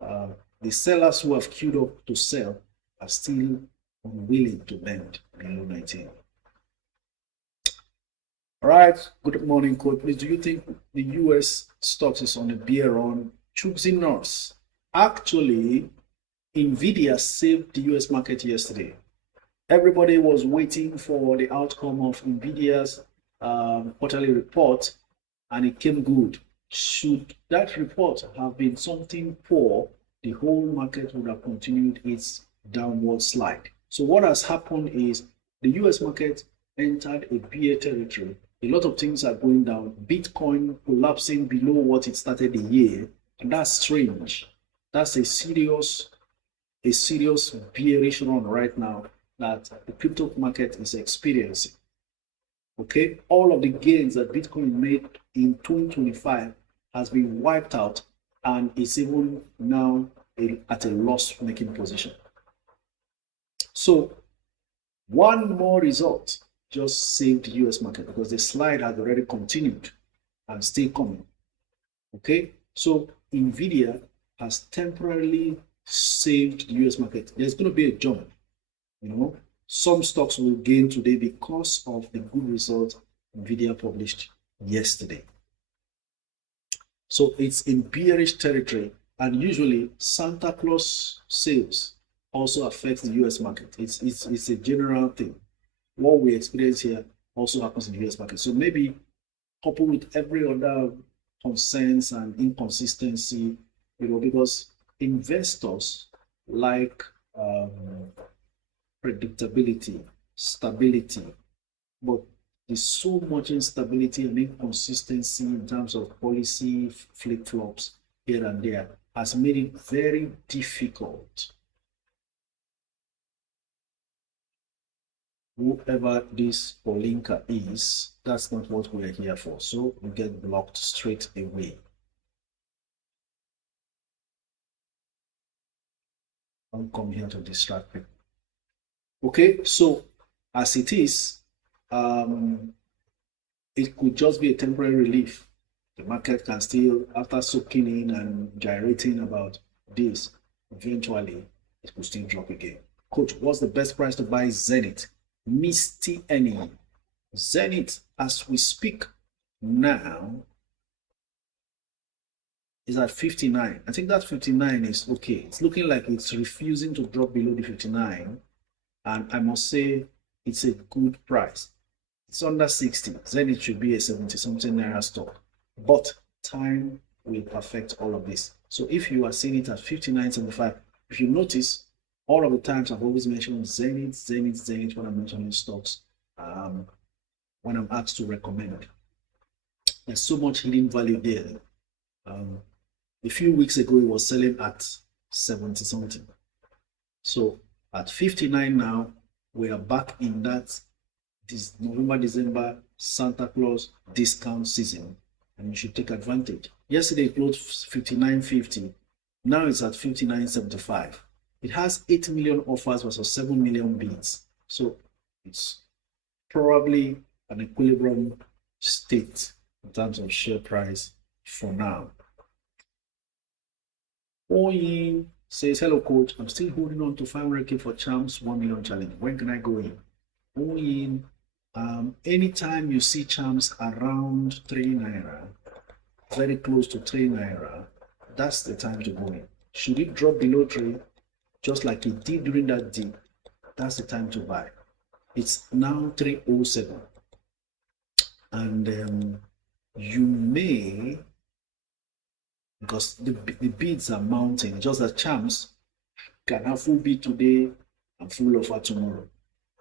the sellers who have queued up to sell are still unwilling to bend below 19. All right, good morning, Coach. Please, do you think the US stocks is on a bear run? Chuxi Norse. Actually, Nvidia saved the US market yesterday. Everybody was waiting for the outcome of Nvidia's quarterly report, and it came good. Should that report have been something poor, the whole market would have continued its downward slide. So what has happened is the US market entered a bear territory. A lot of things are going down. Bitcoin collapsing below what it started the year, and that's strange. That's a serious bearish run right now that the crypto market is experiencing. Okay, all of the gains that Bitcoin made in 2025 has been wiped out, and is even now at a loss-making position. So one more result just saved the US market because the slide had already continued and still coming. Okay, so Nvidia has temporarily saved the US market. There's going to be a jump. You know, some stocks will gain today because of the good result Nvidia published yesterday. So it's in bearish territory, and usually Santa Claus sales also affects the US market. It's a general thing. What we experience here also happens in the US market. So maybe coupled with every other concerns and inconsistency, you know, because investors like predictability, stability, but there's so much instability and inconsistency in terms of policy flip-flops here and there has made it very difficult. Whoever this Polinka is, that's not what we're here for. So we get blocked straight away. Don't come here to distract people. Okay, so as it is, it could just be a temporary relief. The market can still, after soaking in and gyrating about this, eventually it could still drop again. Coach, what's the best price to buy Zenith? Misty Any. Zenith, as we speak now, is at 59. I think that 59 is okay. It's looking like it's refusing to drop below the 59. And I must say, it's a good price. It's under 60. Zenith should be a 70-something naira stock. But time will perfect all of this. So if you are seeing it at 59.75, if you notice, all of the times I've always mentioned Zenith when I'm mentioning stocks, when I'm asked to recommend. There's so much hidden value there. A few weeks ago, it was selling at 70 something. So at 59 now, we are back in that this November, December Santa Claus discount season, and you should take advantage. Yesterday it closed 59.50. Now it's at 59.75. It has 8 million offers versus 7 million bids. So it's probably an equilibrium state in terms of share price for now. Oyin says, hello coach, I'm still holding on to 500k for Champs 1 million challenge. When can I go in? Oyin, anytime you see Champs around 3 naira, very close to 3 naira, that's the time to go in. Should it drop below 3, just like it did during that dip, that's the time to buy. It's now 307, and you may, because the bids are mounting, just as Champs can have full bid today and full offer tomorrow,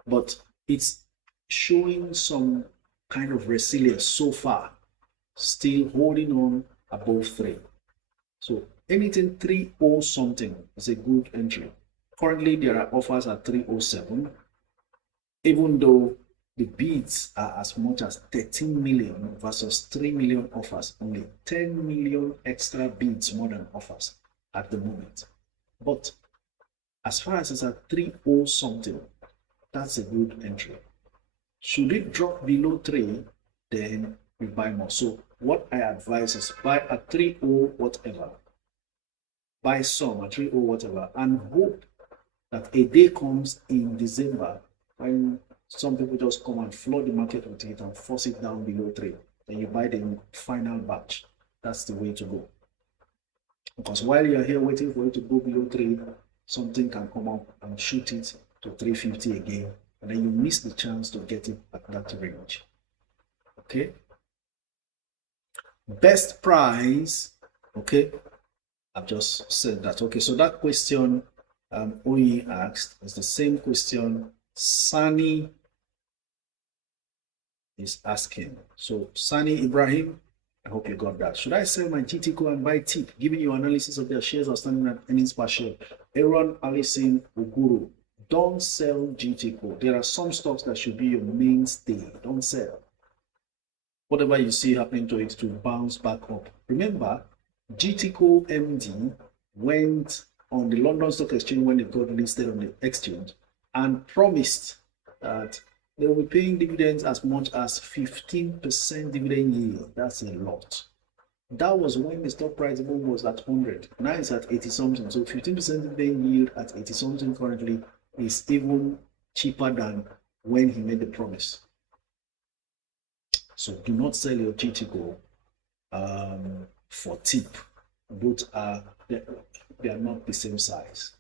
but it's showing some kind of resilience so far, still holding on above 3. So anything 30 something is a good entry. Currently there are offers at 307, even though the bids are as much as 13 million versus 3 million offers, only 10 million extra bids more than offers at the moment. But as far as it's at 30 something, that's a good entry. Should it drop below 3, then we buy more. So what I advise is buy at 30 whatever, buy some at 30 whatever, and hope that a day comes in December when some people just come and flood the market with it and force it down below 3. Then you buy the final batch. That's the way to go. Because while you're here waiting for it to go below 3, something can come up and shoot it to 350 again, and then you miss the chance to get it at that range. Okay. Best price. Okay. I've just said that. Okay. So that question Oyi asked is the same question Sani is asking. So Sani Ibrahim, I hope you got that. Should I sell my GTCO and buy TIP, giving you analysis of their shares outstanding and earnings per share? Aaron Allison Uguru, don't sell GTCO. There are some stocks that should be your mainstay. Don't sell. Whatever you see happening to it to bounce back up. Remember, GTCO MD went on the London Stock Exchange when it got listed on the exchange and promised that they will be paying dividends as much as 15% dividend yield. That's a lot. That was when the stock price even was at 100. Now it's at 80 something. So 15% dividend yield at 80 something currently is even cheaper than when he made the promise. So do not sell your GTCO for TIP. Both are they are not the same size.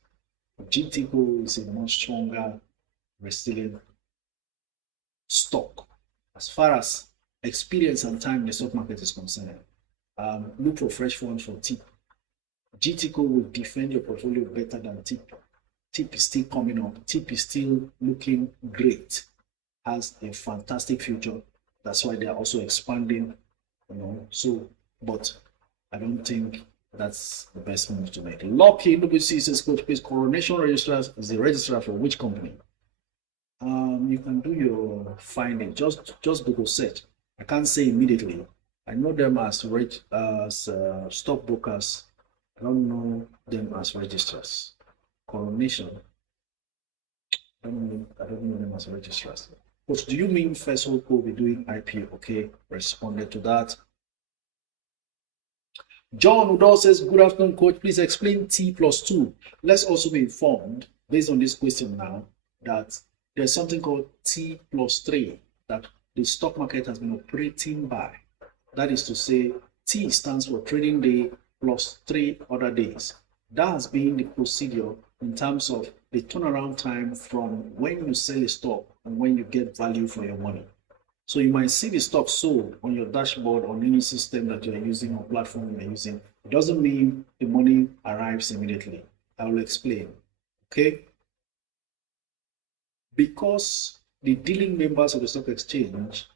GTCO is a much stronger, resilient stock as far as experience and time in the stock market is concerned. Look for fresh funds for TIP. GTCO will defend your portfolio better than TIP. TIP is still coming up. TIP is still looking great. Has a fantastic future. That's why they are also expanding. So, but I don't think that's the best move to make. Lucky WC says, Coach, please, Coronation Registrar is the registrar for which company? You can do your finding. Just Google search. I can't say immediately. I know them as stockbrokers. I don't know them as registrars. Coronation. I don't know them as registrars. But do you mean First Hope will be doing IPO? Okay, responded to that. John Udall says, good afternoon, Coach. Please explain T+2. Let's also be informed, based on this question now, that there's something called T+3 that the stock market has been operating by. That is to say, T stands for trading day plus 3 other days. That has been the procedure in terms of the turnaround time from when you sell a stock and when you get value for your money. So you might see the stock sold on your dashboard on any system that you're using or platform you're using. It doesn't mean the money arrives immediately. I will explain. Okay? Because the dealing members of the stock exchange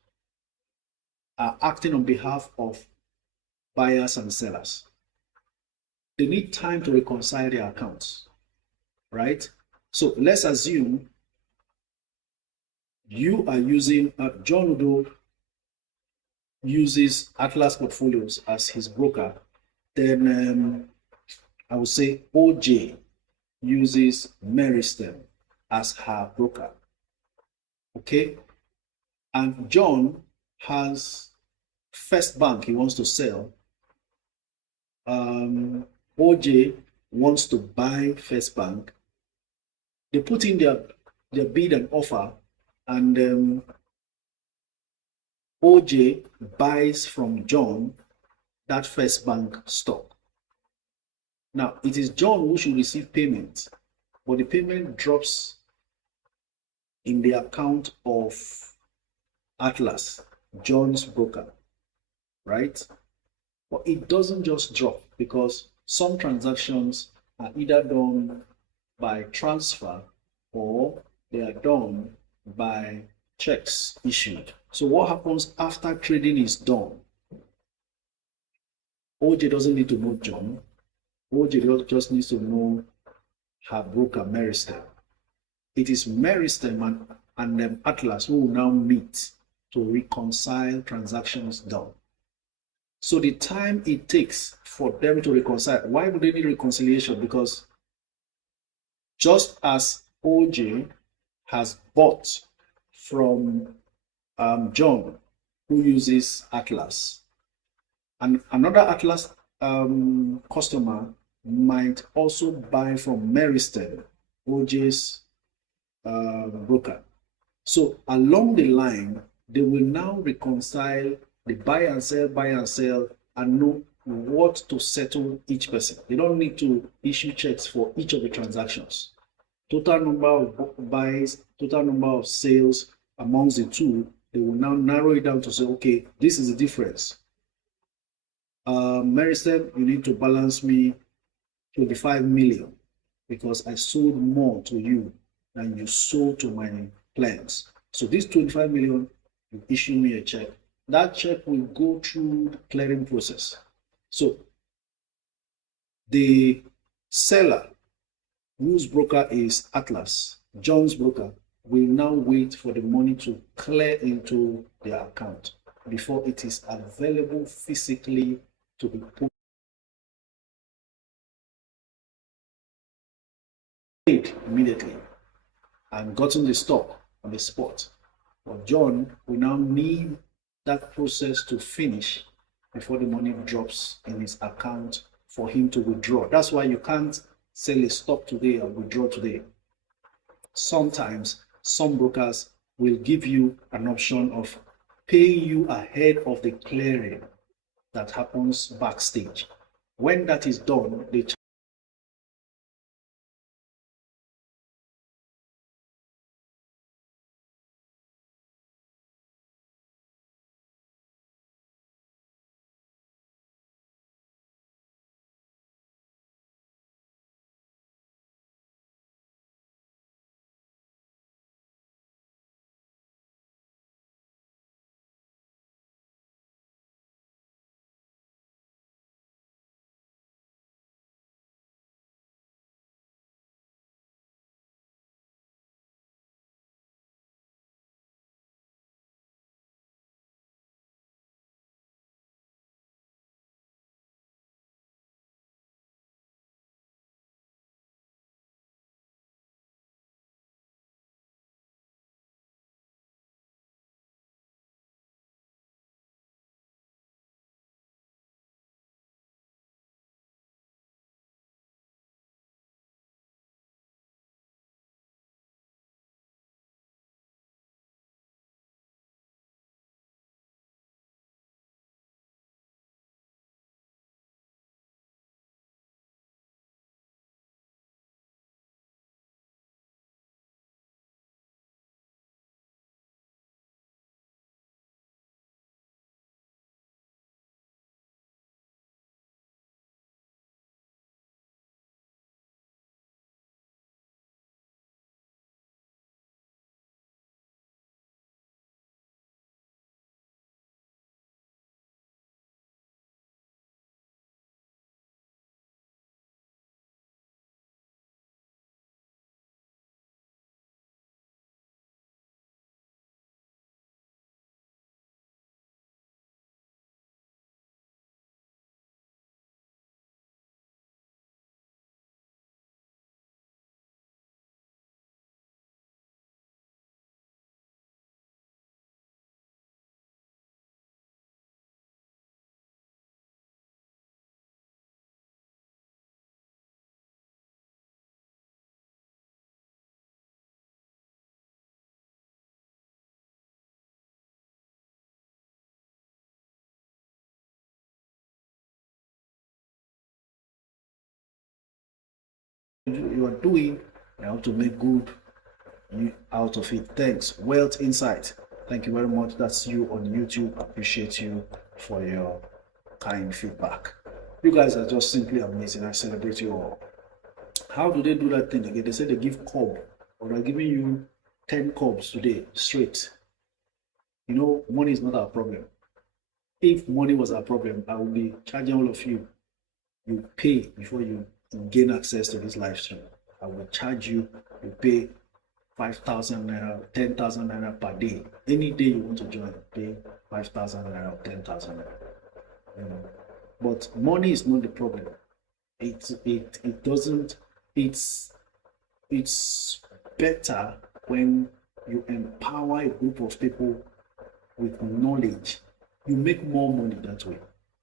are acting on behalf of buyers and sellers, they need time to reconcile their accounts, right? So let's assume you are using John Udo uses Atlas Portfolios as his broker. Then I would say OJ uses Meristem as her broker. Okay, and John has First Bank he wants to sell. OJ wants to buy First Bank. They put in their bid and offer, and OJ buys from John that First Bank stock. Now, it is John who should receive payment, but the payment drops in the account of Atlas, John's broker, right? But it doesn't just drop, because some transactions are either done by transfer or they are done by checks issued. So what happens after trading is done? OJ doesn't need to know John. OJ just needs to know her broker, Meristem. It is Meristem and Atlas who will now meet to reconcile transactions done. So the time it takes for them to reconcile, why would they need reconciliation? Because just as OJ has bought from John, who uses Atlas, and another Atlas customer might also buy from Meristem, OJ's broker. So along the line, they will now reconcile the buy and sell, and know what to settle each person. They don't need to issue checks for each of the transactions. Total number of buys, total number of sales amongst the two, they will now narrow it down to say, okay, this is the difference. Meristem, you need to balance me 25 million because I sold more to you than you sold to my clients. So this 25 million, you issue me a check. That check will go through the clearing process. So the seller, whose broker is Atlas, John's broker, will now wait for the money to clear into their account before it is available physically to be paid immediately and gotten the stock on the spot. But John will now need that process to finish before the money drops in his account for him to withdraw. That's why you can't sell a stock today and withdraw today. Sometimes some brokers will give you an option of paying you ahead of the clearing that happens backstage. When that is done, they you are doing, you have to make good out of it. Thanks. Wealth Insight. Thank you very much. That's you on YouTube. Appreciate you for your kind feedback. You guys are just simply amazing. I celebrate you all. How do they do that thing again? They say they give cob, or they're giving you 10 cobs today straight. You know, money is not our problem. If money was our problem, I would be charging all of you. You pay before you gain access to this live stream. I will charge you, you pay 5,000 naira, 10,000 naira per day. Any day you want to join, pay 5,000 naira or 10,000 naira. But money is not the problem. It doesn't. It's better when you empower a group of people with knowledge. You make more money that way.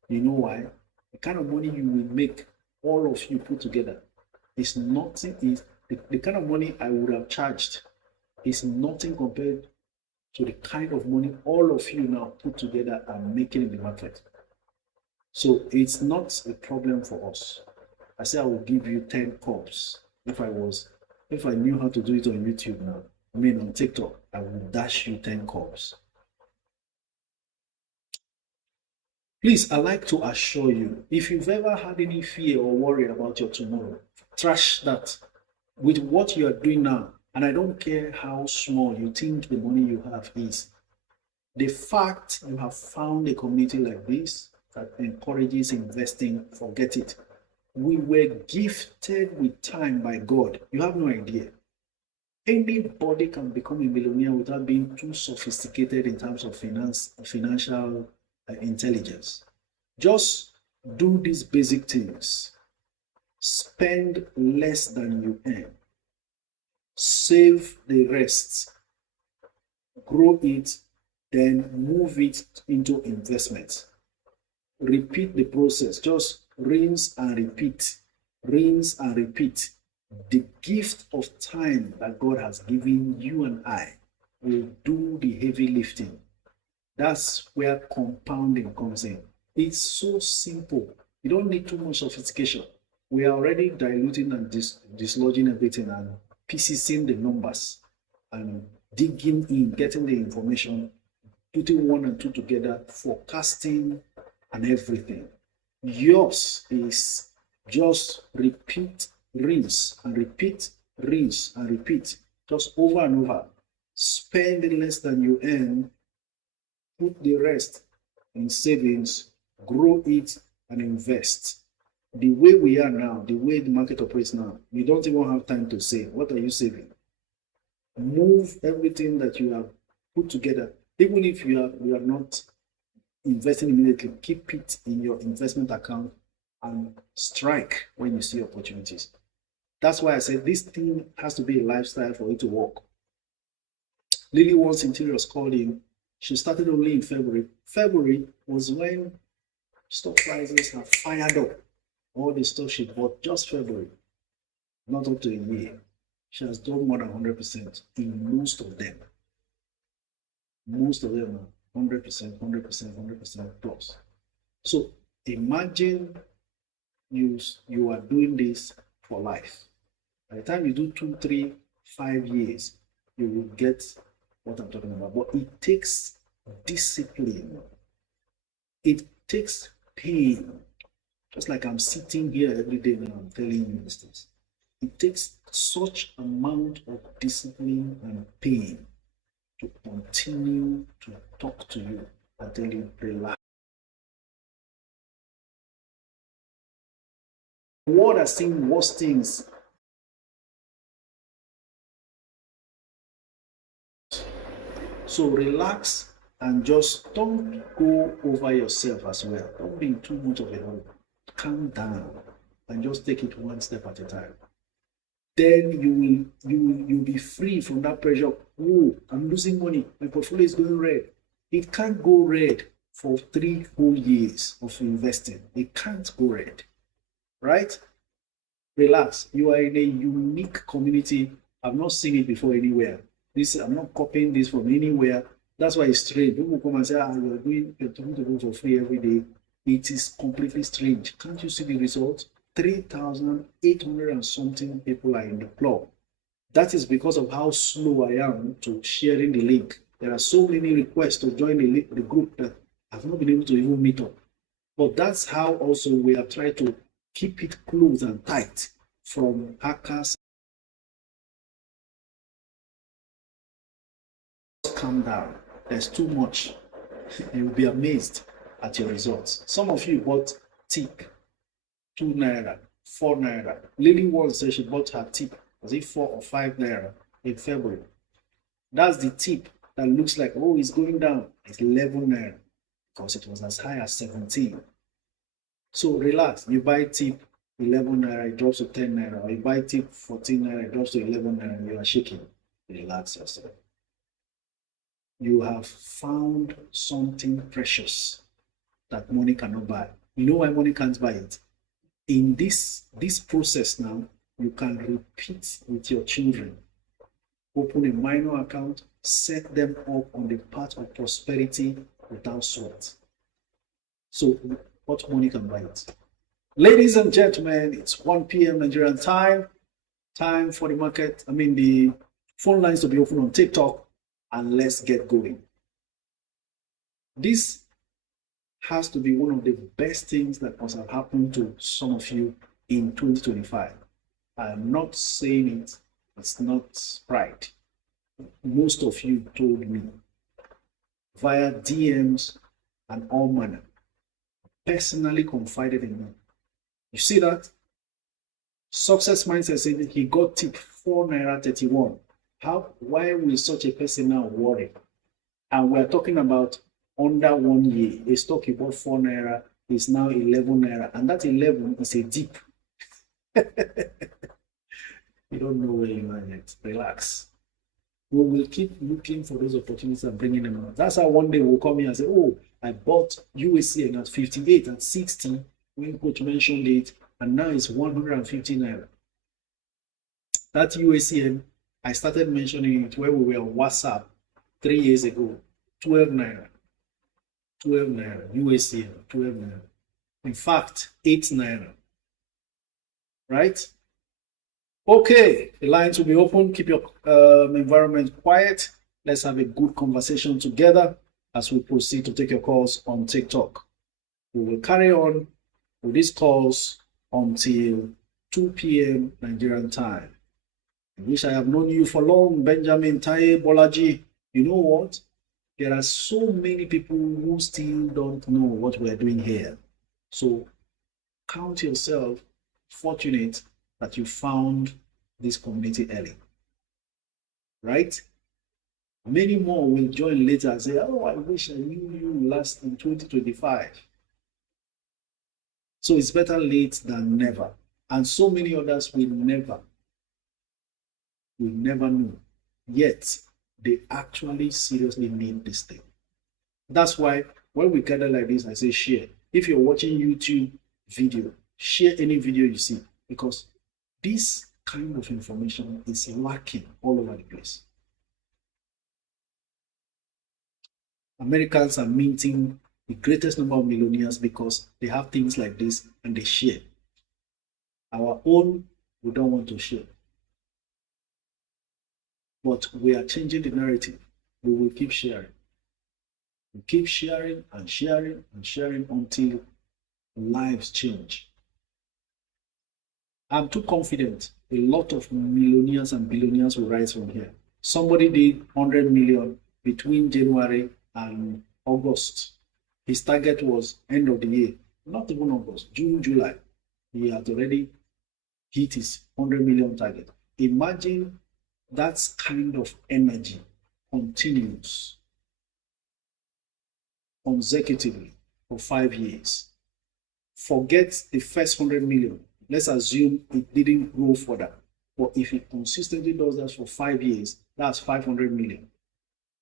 You know why? The kind of money you will make, all of you put together, is nothing. Is the kind of money I would have charged is nothing compared to the kind of money all of you now put together are making in the market. So it's not a problem for us. I say I will give you 10 cups. If I knew how to do it on YouTube now, I mean on TikTok, I will dash you 10 cups. Please, I like to assure you, if you've ever had any fear or worry about your tomorrow, trash that. With what you are doing now, and I don't care how small you think the money you have is, the fact you have found a community like this that encourages investing, forget it. We were gifted with time by God. You have no idea. Anybody can become a millionaire without being too sophisticated in terms of financial intelligence. Just do these basic things. Spend less than you earn. Save the rest. Grow it, then move it into investments. Repeat the process. Just rinse and repeat. Rinse and repeat. The gift of time that God has given you and I will do the heavy lifting. That's where compounding comes in. It's so simple. You don't need too much sophistication. We are already diluting and dislodging everything and piecing the numbers and digging in, getting the information, putting one and two together, forecasting and everything. Yours is just repeat, rinse and repeat, rinse and repeat, just over and over. Spend less than you earn, put the rest in savings, grow it and invest. The way we are now, the way the market operates now, you don't even have time to save. What are you saving? Move everything that you have put together. Even if you are not investing immediately, keep it in your investment account and strike when you see opportunities. That's why I said this thing has to be a lifestyle for it to work. Lily Wants Interiors called in. She started only in February. February was when stock prices have fired up. All the stuff she bought just February, not up to a year. She has done more than 100% in most of them. Most of them are 100%, 100%, 100% plus. So imagine you are doing this for life. By the time you do 2, 3, 5 years, you will get what I'm talking about. But it takes discipline. It takes pain. Just like I'm sitting here every day now, I'm telling you these things. It takes such amount of discipline and pain to continue to talk to you and tell you, relax. The world has seen worse things. So relax and just don't go over yourself as well. Don't be in too much of a hurry. Calm down and just take it one step at a time. Then you'll be free from that pressure. Oh, I'm losing money. My portfolio is going red. It can't go red for 3 whole years of investing. It can't go red, right? Relax. You are in a unique community. I've not seen it before anywhere. I'm not copying this from anywhere. That's why it's strange. People come and say, you're talking to people for free every day. It is completely strange. Can't you see the results? 3,800 and something people are in the club. That is because of how slow I am to sharing the link. There are so many requests to join the group that I've not been able to even meet up. But that's how also we have tried to keep it close and tight from hackers. Calm down. There's too much. You'll be amazed at your results. Some of you bought tip, 2 naira, 4 naira. Lily once said she bought her tip, was it 4 or 5 naira in February? That's the tip that looks like, oh, it's going down. It's 11 naira because it was as high as 17. So relax. You buy tip 11 naira, it drops to 10 naira. Or you buy tip 14 naira, it drops to 11 naira, and you are shaking. Relax yourself. You have found something precious that money cannot buy. You know why money can't buy it? In this process now, you can repeat with your children. Open a minor account, set them up on the path of prosperity without sweat. So what money can buy it? Ladies and gentlemen, it's 1 p.m. Nigerian time. Time for the market. The phone lines to be open on TikTok. And let's get going. This has to be one of the best things that must have happened to some of you in 2025. I'm not saying it's not pride. Most of you told me via DMs and all manner, personally confided in me. You see that? Success Mindset said he got tip 4 naira 31. Why will such a person now worry? And we're talking about under 1 year. A stock you bought 4 naira is now 11 naira, and that 11 is a dip. You don't know where you are yet. Relax. We will keep looking for those opportunities and bringing them out. That's how one day we'll come here and say, oh, I bought USCN at 58 and 60 when Coach mentioned it, and now it's 150 naira. That USCN, I started mentioning it when we were on WhatsApp 3 years ago. 12 naira. 12 naira. USCN, 12 naira. In fact, 8 naira. Right? Okay, the lines will be open. Keep your environment quiet. Let's have a good conversation together as we proceed to take your calls on TikTok. We will carry on with these calls until 2 p.m. Nigerian time. I wish I have known you for long, Benjamin Taye Bolaji. You know what? There are so many people who still don't know what we're doing here. So count yourself fortunate that you found this community early. Right? Many more will join later and say, oh, I wish I knew you last in 2025. So it's better late than never. And so many others will never know. Yet, they actually seriously need this thing. That's why when we gather like this, I say share. If you're watching YouTube video, share any video you see, because this kind of information is lacking all over the place. Americans are minting the greatest number of millionaires because they have things like this and they share. Our own, we don't want to share. But we are changing the narrative. We will keep sharing. We keep sharing and sharing and sharing until lives change. I'm too confident. A lot of millionaires and billionaires will rise from here. Somebody did 100 million between January and August. His target was end of the year. Not even August, June, July. He had already hit his 100 million target. Imagine that kind of energy continues consecutively for 5 years. Forget the first 100 million. Let's assume it didn't grow further. But if it consistently does that for 5 years, that's 500 million.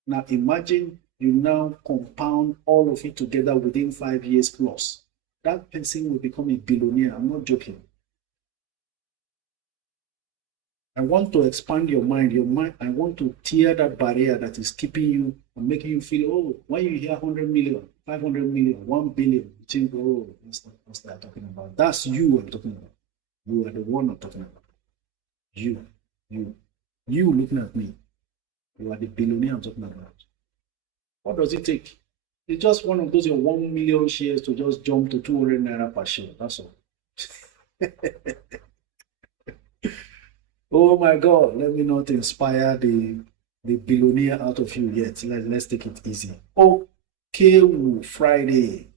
Now imagine you now compound all of it together within 5 years plus. That person will become a billionaire. I'm not joking. I want to expand your mind. I want to tear that barrier that is keeping you and making you feel, oh, when you hear 100 million, 500 million, 1 billion, you think, oh, what's that talking about? That's you I'm talking about. You are the one I'm talking about. You looking at me. You are the billionaire I'm talking about. What does it take? It's just one of those your 1 million shares to just jump to 200 naira per share. That's all. Oh my God, let me not inspire the billionaire out of you yet. Let's take it easy. Okay, Friday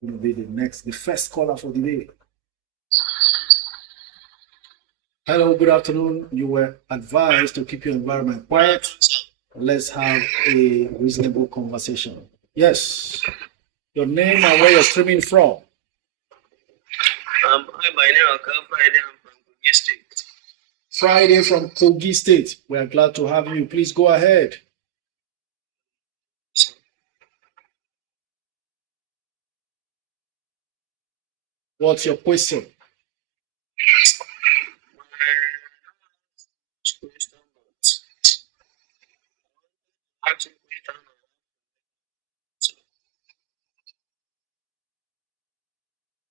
will be the first caller for the day. Hello, good afternoon. You were advised to keep your environment quiet. Let's have a reasonable conversation. Yes. Your name and where you're streaming from. Hi, my name is Friday. I'm from Kogi State. Friday from Kogi State. We are glad to have you. Please go ahead. What's your question?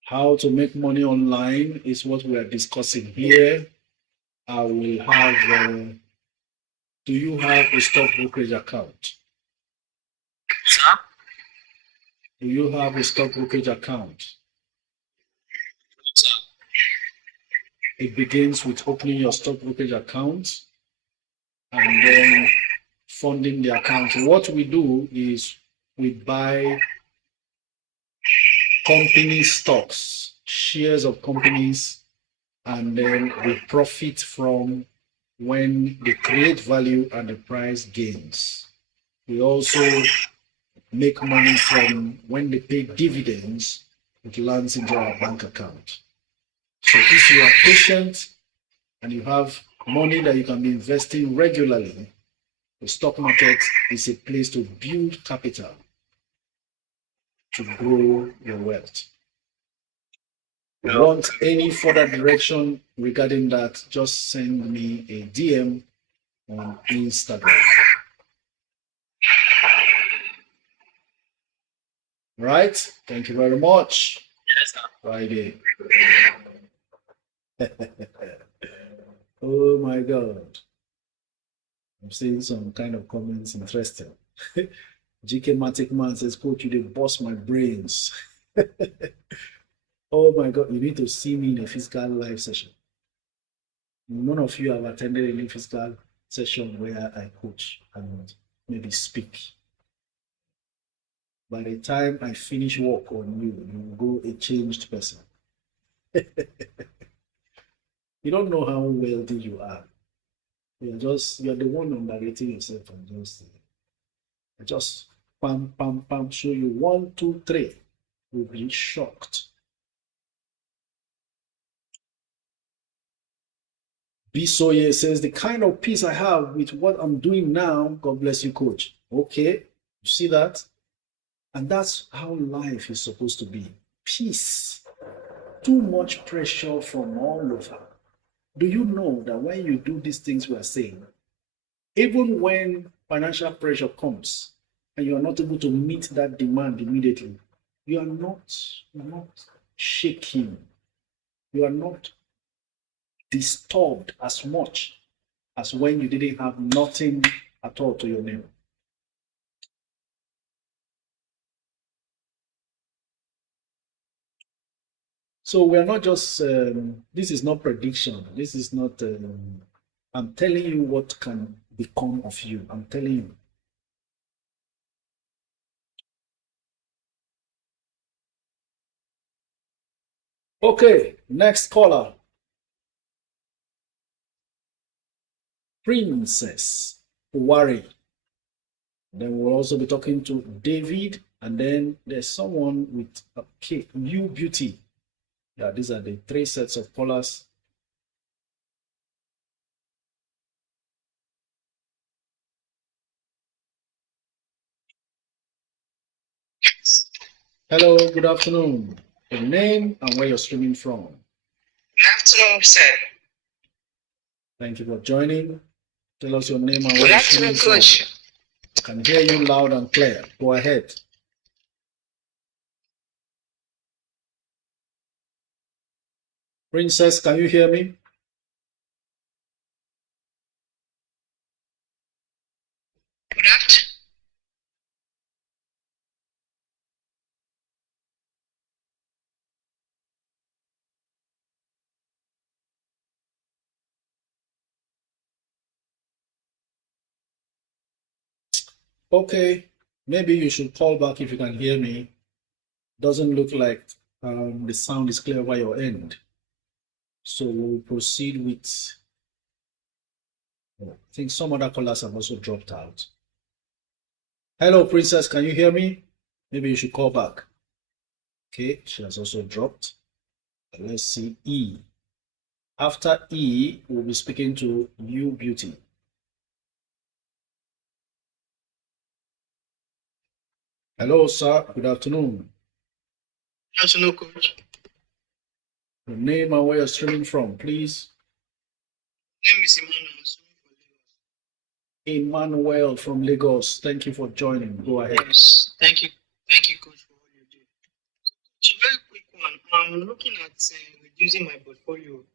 How to make money online is what we are discussing here. I will have. Do you have a stock brokerage account? Sir? Do you have a stock brokerage account? Sir. It begins with opening your stock brokerage account and then funding the account. What we do is we buy company stocks, shares of companies, and then we profit from when they create value and the price gains. We also make money from when they pay dividends, it lands into our bank account. So if you are patient and you have money that you can be investing regularly, the stock market is a place to build capital to grow your wealth. If you want any further direction regarding that, just send me a DM on Instagram. Right? Thank you very much. Yes, sir. Friday. Oh my God. I'm seeing some kind of comments interesting. GK Matic Man says, Coach, you did bust my brains. Oh my God, you need to see me in a physical live session. None of you have attended any physical session where I coach and maybe speak. By the time I finish work on you, you will go a changed person. You don't know how wealthy you are. You're the one underrating yourself and just pam, pam, pam, show you 1, 2, 3. You'll be shocked. Bisoye says, the kind of peace I have with what I'm doing now, God bless you, coach. Okay, you see that? And that's how life is supposed to be. Peace. Too much pressure from all over. Do you know that when you do these things we are saying, even when financial pressure comes and you are not able to meet that demand immediately, you are not shaking. You are not disturbed as much as when you didn't have nothing at all to your name. So we are not just, this is not prediction. This is not, I'm telling you what can become of you. I'm telling you. Okay, next caller. Princess Uwari. Then we'll also be talking to David, and then there's someone with a K, U Beauty. Yeah, these are the 3 sets of callers. Hello, good afternoon. Your name and where you're streaming from. Good afternoon, sir. Thank you for joining. Tell us your name and where Good you're streaming afternoon, Coach. from. I can hear you loud and clear. Go ahead. Princess, can you hear me? Good afternoon. Okay, maybe you should call back if you can hear me. Doesn't look like the sound is clear by your end. So we'll proceed with, I think some other callers have also dropped out. Hello, Princess, can you hear me? Maybe you should call back. Okay, she has also dropped. Let's see E. After E, we'll be speaking to you, Beauty. Hello, sir. Good afternoon. Good afternoon, coach. Your name and where you're streaming from, please. My name is Emmanuel. Emmanuel from Lagos. Thank you for joining. Go ahead. Yes, thank you, coach, for all you do. So very quick one. I'm looking at reducing my portfolio.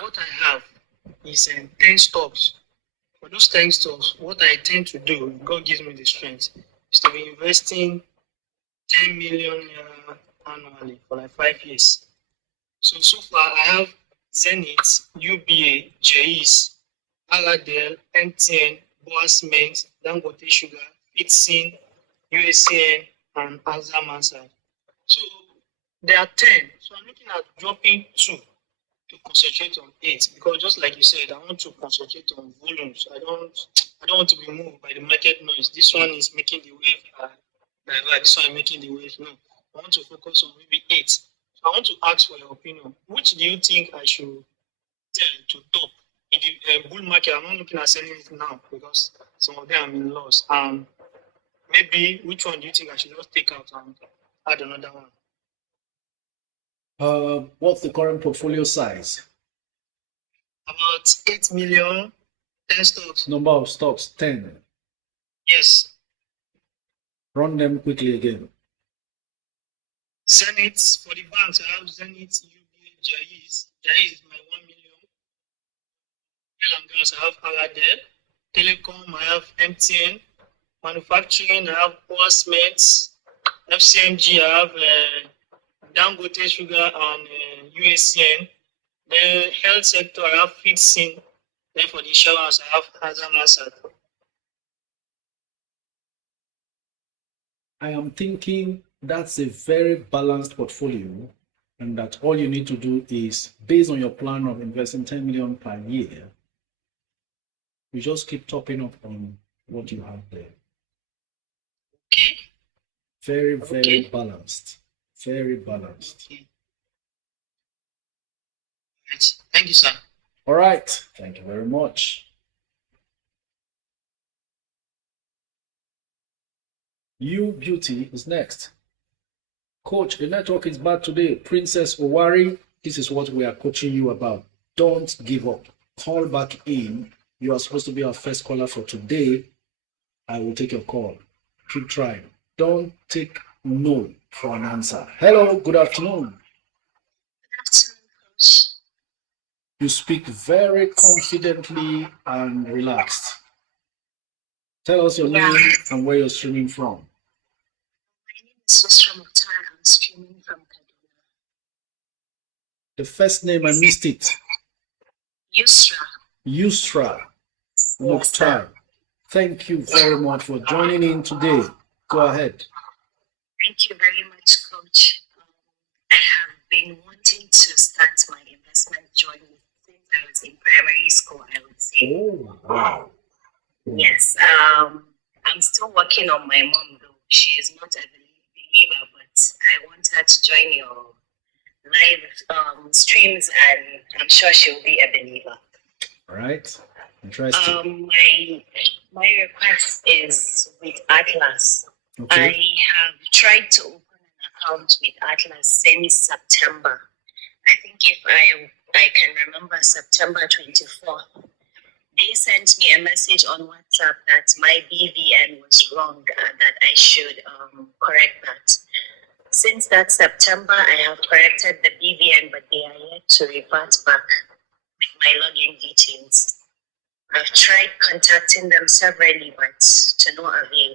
What I have is 10 stocks. For those 10 stocks, what I tend to do, God gives me the strength, is to be investing 10 million annually for like 5 years. So far, I have Zenith, UBA, JES, Aladel, MTN, Boas Mint, Dangote Sugar, Fitsin, USCN, and Azam Ansad. So there are 10. So I'm looking at dropping 2 to concentrate on 8 because just like you said, I want to concentrate on volumes. I don't want to be moved by the market noise. This one is making the wave this one is making the wave. No, I want to focus on maybe 8. So I want to ask for your opinion. Which do you think I should tell to top in the bull market? I'm not looking at selling it now because some of them are in loss. Maybe which one do you think I should just take out and add another one? What's the current portfolio size? About 8 million, 10 stocks. Number of stocks, 10. Yes. Run them quickly again. Zenith, for the banks, I have Zenith, UBA, JES. JES is my 1 million. Oil and gas, I have Aladel. Telecom, I have MTN. Manufacturing, I have Boas Mint. FCMG, I have Dangote Sugar and USCN. Then health sector, I have Fitsin. Then for the insurance, I have Azam Ansad. I am thinking that's a very balanced portfolio, and that all you need to do is, based on your plan of investing 10 million per year, you just keep topping up on what you have there. Okay. Very balanced. Very balanced. Okay. Right. Thank you, sir. All right. Thank you very much. You Beauty is next. Coach, the network is bad today. Princess Owari, this is what we are coaching you about. Don't give up. Call back in. You are supposed to be our first caller for today. I will take your call. Keep trying. Don't take no for an answer. Hello, good afternoon. Good afternoon, coach. You speak very confidently and relaxed. Tell us your name and where you're streaming from. My name is Yusra Mukhtar. I'm streaming from Kaduna. The first name, I missed it. Yusra. Yusra Mukhtar. Thank you very much for joining in today. Go ahead. Thank you very much, Coach. I have been wanting to start my investment journey since I was in primary school, I would say. Oh, wow. Yes. I'm still working on my mom, though. She is not a believer, but I want her to join your live streams, and I'm sure she'll be a believer. All right. Interesting. My request is with Atlas. Okay. I have tried to open an account with Atlas since September. I think if I can remember September 24th. They sent me a message on WhatsApp that my BVN was wrong, that I should correct that. Since that September, I have corrected the BVN, but they are yet to revert back with my login details. I've tried contacting them severally, but to no avail.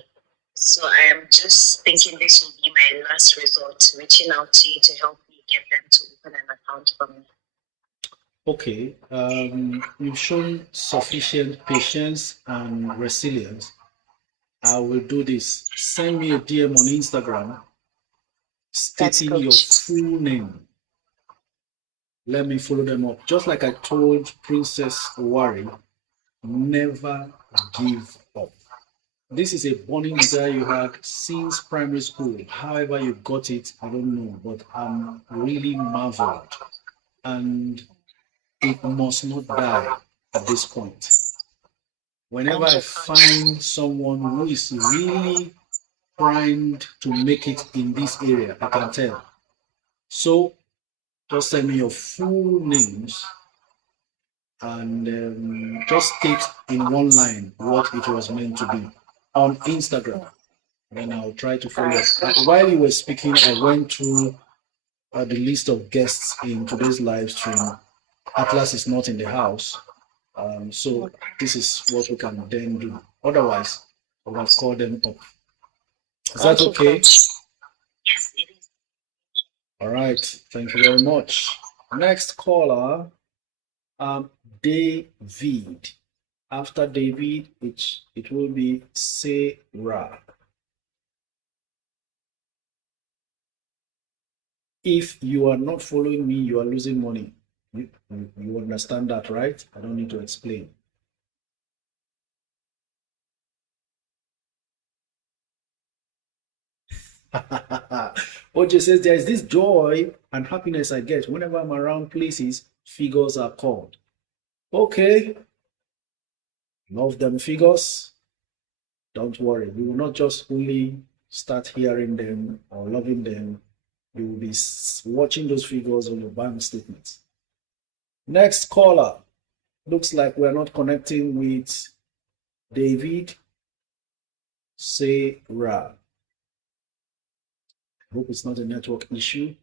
So I am just thinking this will be my last resort, reaching out to you to help me get them to open an account for me. Okay, you've shown sufficient patience and resilience. I will do this. Send me a DM on Instagram stating your full name. Let me follow them up. Just like I told Princess Owari, never give up. This is a burning desire you had since primary school. However you got it, I don't know, but I'm really marveled. And it must not die at this point. Whenever I find someone who is really primed to make it in this area, I can tell. So just send me your full names and just state in one line what it was meant to be on Instagram. Then I'll try to follow up. While you were speaking, I went through the list of guests in today's live stream. Atlas is not in the house. So this is what we can then do. Otherwise, I will call them up. Is that okay? Yes, it is. All right. Thank you very much. Next caller, David. After David, it will be Sarah. If you are not following me, you are losing money. You understand that, right? I don't need to explain. OJ says there is this joy and happiness I get whenever I'm around places figures are called. Okay. Love them figures. Don't worry. You will not just only start hearing them or loving them. You will be watching those figures on your bank statements. Next caller. Looks like we're not connecting with David. Sarah. Hope it's not a network issue.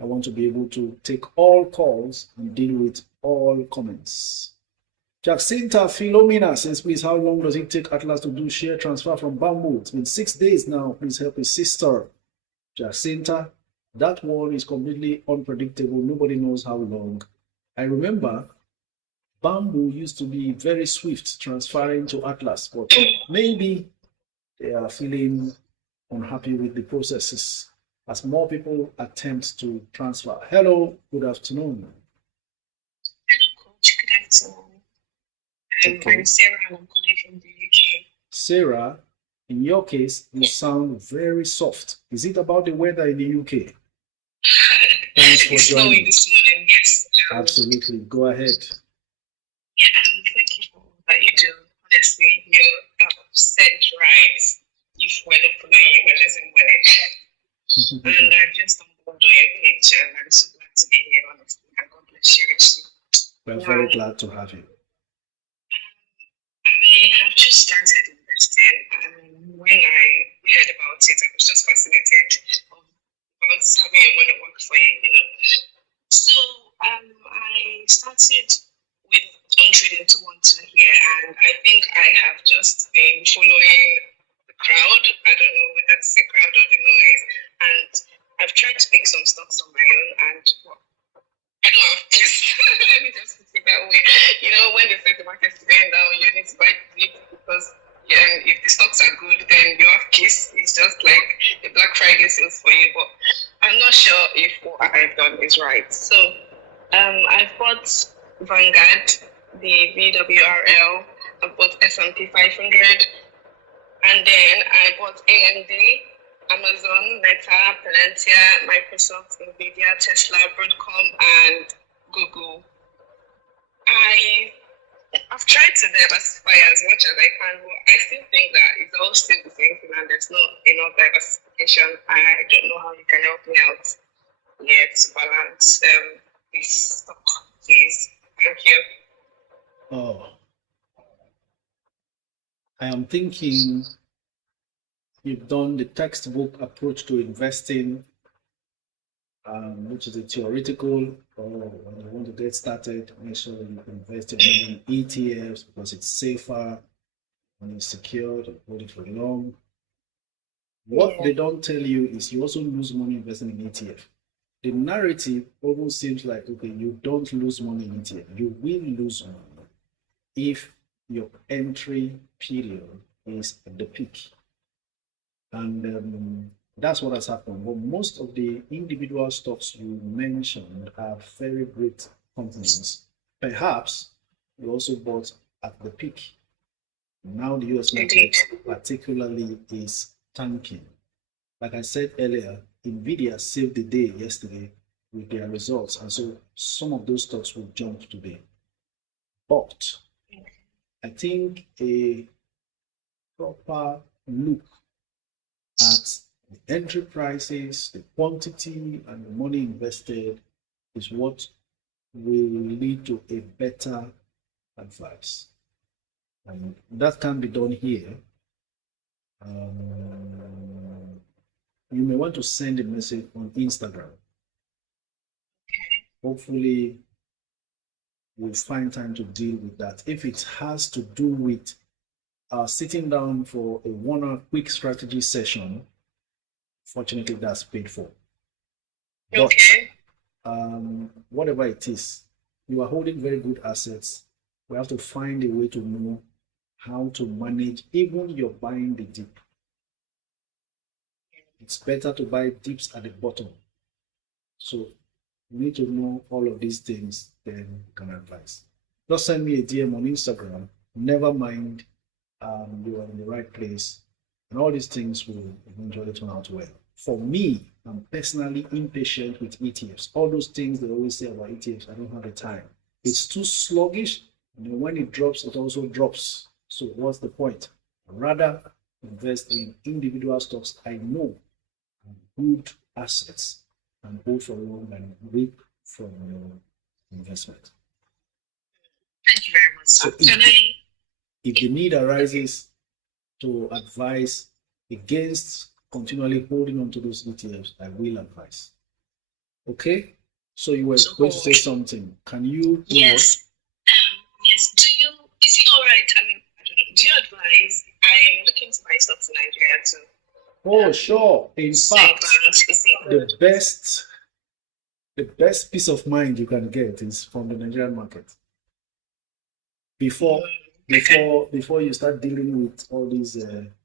I want to be able to take all calls and deal with all comments. Jacinta Philomena says, please, how long does it take Atlas to do share transfer from Bamboo? It's been 6 days now. Please help his sister. Jacinta, that one is completely unpredictable. Nobody knows how long. I remember Bamboo used to be very swift transferring to Atlas, but maybe they are feeling unhappy with the processes as more people attempt to transfer. Hello, good afternoon. Hello, Coach. Good afternoon. I'm Sarah, and I'm calling from the UK. Sarah, in your case, you sound very soft. Is it about the weather in the UK? Thanks for it's joining. snowing this morning, yes. Absolutely. Go ahead. Yeah, and thank you for all that you do. Honestly, you're set right. If we're not following you, we're losing money. And I've just stumbled on your page, and I'm so glad to be here, honestly. And God bless you richly. We're very glad to have you. I have just started investing, and when I heard about it, I was just fascinated about having your money work for you. So I started with on trading 212 here, and I think I have just been following the crowd. I don't know whether it's the crowd or the noise, and I've tried to pick some stocks on my own, and I don't have peace. Let me just put it that way. When they say the market is going down, you need to buy it because if the stocks are good, then you have peace. It's just like the Black Friday sales for you. But I'm not sure if what I've done is right. So I've bought Vanguard, the VWRL. I've bought S&P 500, and then I bought AMD, Amazon, Meta, Palantir, Microsoft, Nvidia, Tesla, Broadcom, and Google. I've tried to diversify as much as I can, but I still think that it's all still the same thing and there's not enough diversification. I don't know how you can help me out here to balance this stock, please. Thank you. Oh, I am thinking you've done the textbook approach to investing which is a theoretical, or when you want to get started, make sure you invest your money in ETFs because it's safer and it's secured and hold it for long. What Yeah. they don't tell you is you also lose money investing in ETF. The narrative almost seems like, okay, you don't lose money in ETF. You will lose money if your entry period is at the peak. And that's what has happened. But most of the individual stocks you mentioned are very great companies. Perhaps you also bought at the peak. Now the US market particularly is tanking. Like I said earlier, Nvidia saved the day yesterday with their results, and so some of those stocks will jump today. But I think a proper look at the entry prices, the quantity, and the money invested is what will lead to a better advice. And that can be done here. You may want to send a message on Instagram. Hopefully, we'll find time to deal with that. If it has to do with sitting down for a 1 hour quick strategy session, fortunately, that's paid for. But whatever it is, you are holding very good assets. We have to find a way to know how to manage even your buying the dip. It's better to buy dips at the bottom. So you need to know all of these things, then you can advise. Just send me a DM on Instagram. Never mind, you are in the right place, and all these things will eventually turn out well. For me, I'm personally impatient with ETFs. All those things they always say about ETFs, I don't have the time. It's too sluggish, and when it drops, it also drops. So what's the point? I'd rather invest in individual stocks I know are good assets and hold for long and reap from your investment. Thank you very much. So if the need arises to advise against continually holding on to those ETFs, I will advise. Okay? So you were going to say something. Can you? Yes. Yes. Is it all right? I mean, I don't know. Do you advise? I'm looking to buy stocks in Nigeria too. Oh, sure. In fact, the best peace of mind you can get is from the Nigerian market. Before you start dealing with all these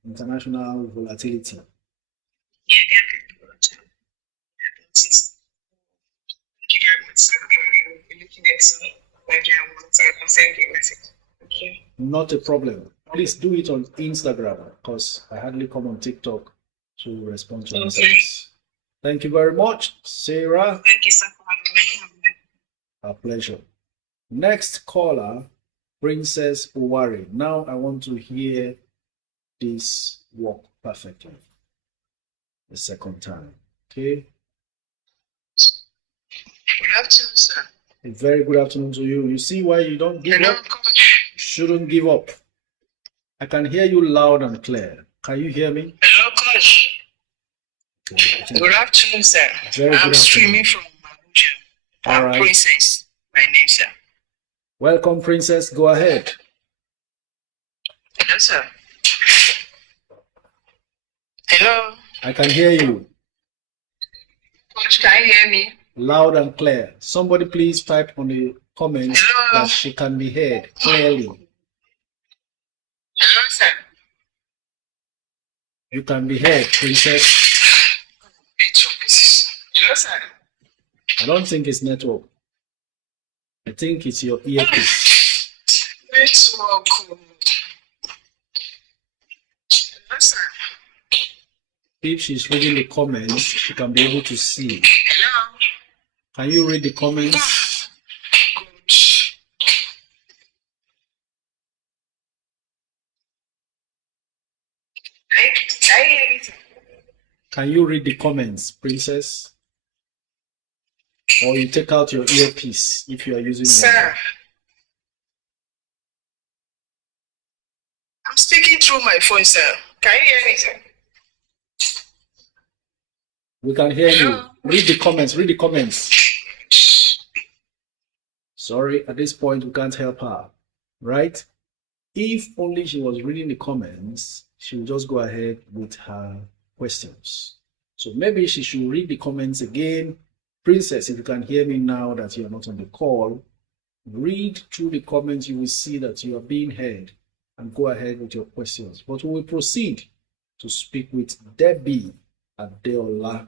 international volatility. Yeah, thank you very much, sir. I'm looking at Nigerian ones. I can send you a message. Okay. Not a problem. Please do it on Instagram because I hardly come on TikTok to respond to messages. Thank you very much, Sarah. Thank you, sir, for having me. A pleasure. Next caller, Princess Owari. Now I want to hear this work perfectly. The second time. Okay. Good afternoon, sir. A very good afternoon to you. You see why you don't give Hello, up? coach. Shouldn't give up. I can hear you loud and clear. Can you hear me? Hello, coach. Okay. Good afternoon, sir. Very good I'm streaming afternoon. from Abuja. All I'm right. Princess, my name, sir. Welcome, Princess. Go ahead. Hello, sir. Hello. I can hear you Coach, can you hear me? loud and clear. Somebody please type on the comments Hello. that she can be heard clearly. Hello, sir. You can be heard, Princess. Hello, sir. I don't think it's network. I think it's your earpiece. Network. Hello, sir. If she's reading the comments, she can be able to see. Hello. Can you read the comments? Coach. Can you hear me, sir? Can you read the comments, Princess? Or you take out your earpiece if you are using Sir, I'm speaking through my phone, sir. Can you hear me, sir? We can hear you. Hello? Read the comments. Read the comments. Sorry, at this point, we can't help her, right? If only she was reading the comments, she would just go ahead with her questions. So maybe she should read the comments again. Princess, if you can hear me now that you are not on the call, read through the comments. You will see that you are being heard and go ahead with your questions. But we will proceed to speak with Debbie Adeola.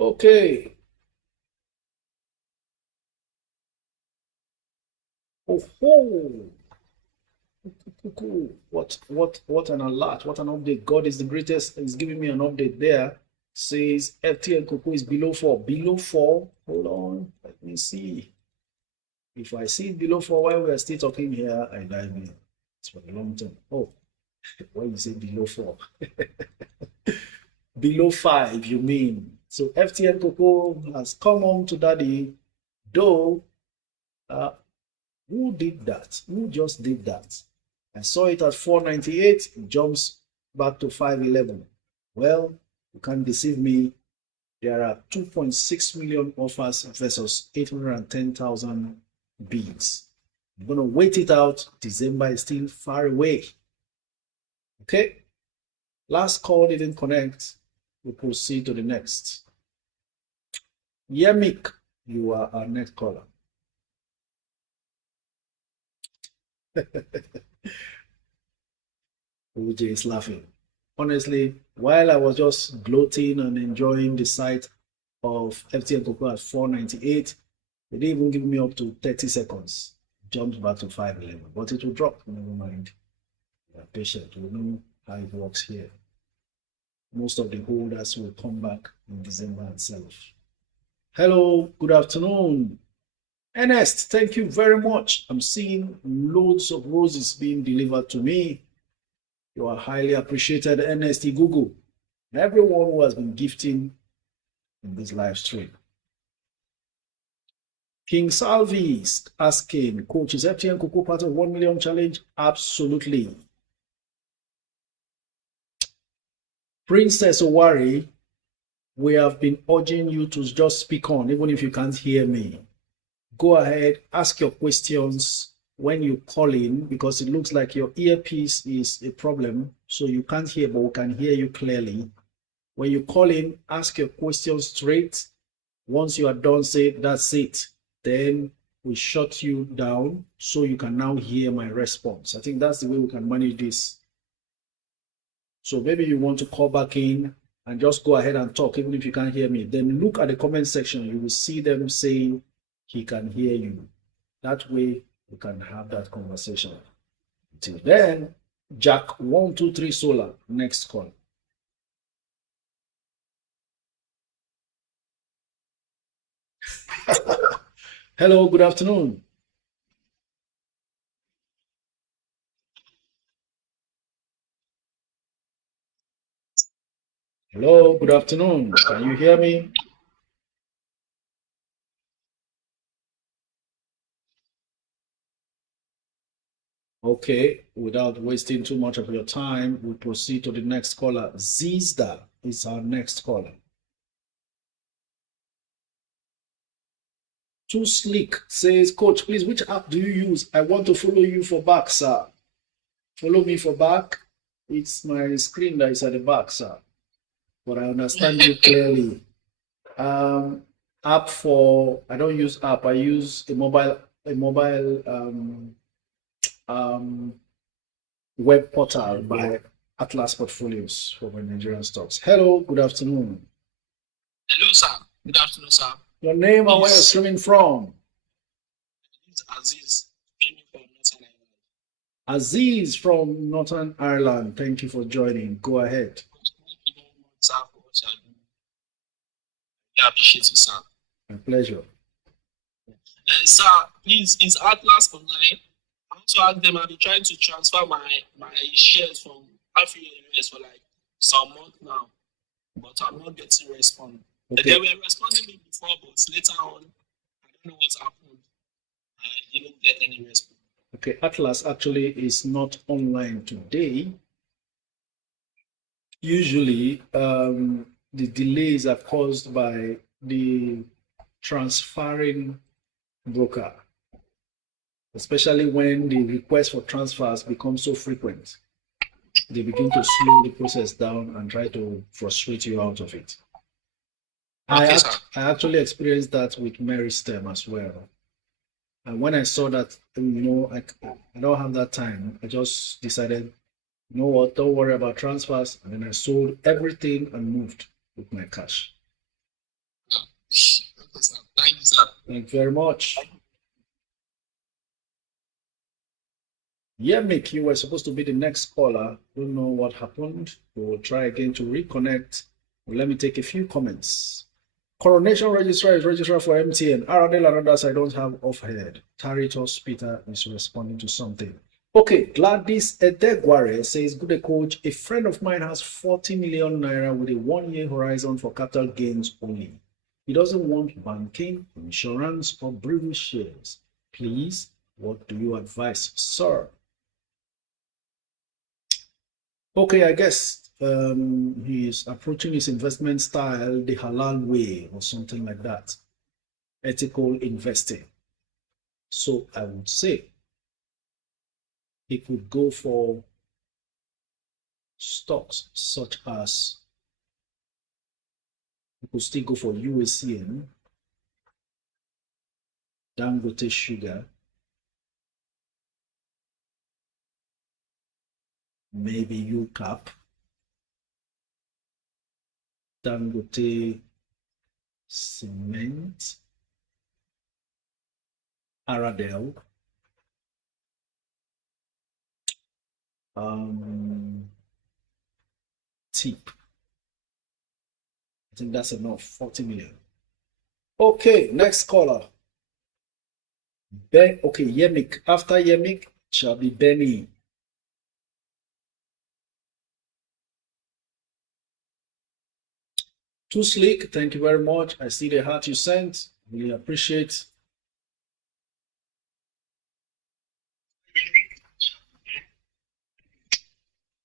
Okay. Oh, what an alert, what an update. God is the greatest. He's giving me an update there. Says FTL Cocoa is below 4. Below 4. Hold on. Let me see. If I see it below 4 while we are still talking here, I dive in. It's for the long term. Oh, why you say below 4? Below 5, you mean. So FTL Cocoa has come on to daddy, though. Who did that? Who just did that? I saw it at 498. It jumps back to 511. Well, you can't deceive me. There are 2.6 million offers versus 810,000 bids. I'm going to wait it out. December is still far away. Okay. Last call didn't connect. We'll proceed to the next. Yemik, you are our next caller. OJ is laughing. Honestly, while I was just gloating and enjoying the sight of FTN Cocoa at 498, they didn't even give me up to 30 seconds. Jumped back to 511, but it will drop. Never mind. We are patient. We know how it works here. Most of the holders will come back in December itself. Hello, good afternoon. Ernest, thank you very much. I'm seeing loads of roses being delivered to me. You are highly appreciated, Ernest Igugu, and everyone who has been gifting in this live stream. King Salvi is asking, Coach, is FTN Cocoa part of 1 million challenge? Absolutely. Princess Owari, we have been urging you to just speak on, even if you can't hear me. Go ahead, ask your questions when you call in, because it looks like your earpiece is a problem, so you can't hear, but we can hear you clearly. When you call in, ask your questions straight. Once you are done, say, that's it. Then we shut you down so you can now hear my response. I think that's the way we can manage this. So maybe you want to call back in and just go ahead and talk, even if you can't hear me. Then look at the comment section. You will see them saying he can hear you. That way, we can have that conversation. Until then, Jack 123 Solar, next call. Hello, good afternoon. Hello, good afternoon. Can you hear me? Okay, without wasting too much of your time, we proceed to the next caller. Zizda is our next caller. Too Slick says, Coach, please, which app do you use? I want to follow you for back, sir. Follow me for back. It's my screen that is at the back, sir. But I understand you clearly. App for, I don't use app. I use a mobile web portal by Atlas Portfolios for my Nigerian stocks. Hello, good afternoon. Hello, sir. Good afternoon, sir. Your name and where you're streaming from? It's Aziz, streaming from Northern Ireland. Aziz from Northern Ireland. Thank you for joining. Go ahead. Thank you very much, sir, for what you are doing. I appreciate you, sir. My pleasure. Sir, please, is Atlas online? I want to ask them, I've been trying to transfer my shares from US for like some month now, but I'm not getting a response. Okay. They were responding me before, but later on, I don't know what's happened. I didn't get any response. Okay, Atlas actually is not online today. Usually, the delays are caused by the transferring broker, especially when the request for transfers become so frequent. They begin to slow the process down and try to frustrate you out of it. Okay, I actually experienced that with Mary Stem as well. And when I saw that, I don't have that time, I just decided, you know what, don't worry about transfers. And then I sold everything and moved with my cash. Okay, sir. Thank you, sir. Thank you very much. Yeah, Mick, you were supposed to be the next caller. Don't know what happened. We will try again to reconnect. Well, let me take a few comments. Coronation registrar is registrar for MTN. Aradel and others I don't have off head. Taritos Peter is responding to something. Okay, Gladys Edegware says, good coach, a friend of mine has 40 million naira with a 1-year horizon for capital gains only. He doesn't want banking, insurance, or brewery shares. Please, what do you advise, sir? Okay, I guess he's approaching his investment style the halal way or something like that. Ethical investing. So I would say he could go for stocks such as, he could still go for UACN, Dangote Sugar, maybe UCAP, Dangote Cement, Aradel, Tip. I think that's enough, 40 million. Okay, next caller. Okay, Yemik. After Yemik shall be Benny. Too Slick, thank you very much. I see the heart you sent. Really appreciate.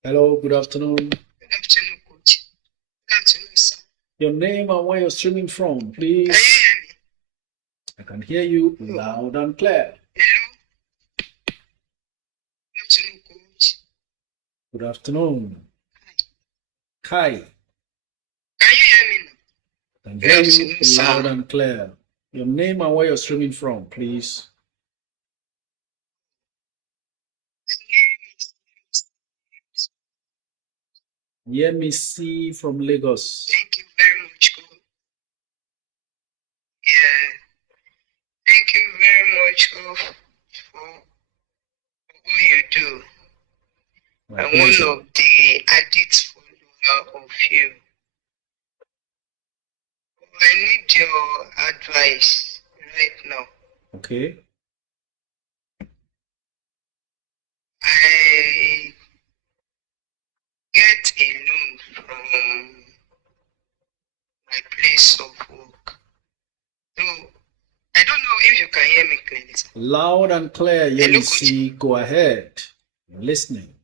Hello, good afternoon. Good afternoon, coach. Good afternoon, sir. Your name and where you're streaming from, please. Can you hear me? I can hear you loud and clear. Hello. Good afternoon, coach. Good afternoon. Kai. Can you hear me now? I can hear you loud and clear. Your name and where you're streaming from, please. Yemisi from Lagos. Thank you very much, coach. Yeah. Thank you very much, coach, for what you do. I'm one of the addicts follower of you. I need your advice right now. Okay. I get a loan from my place of work. So I don't know if you can hear me clearly. Loud and clear, Yemisi. Go ahead. I'm listening.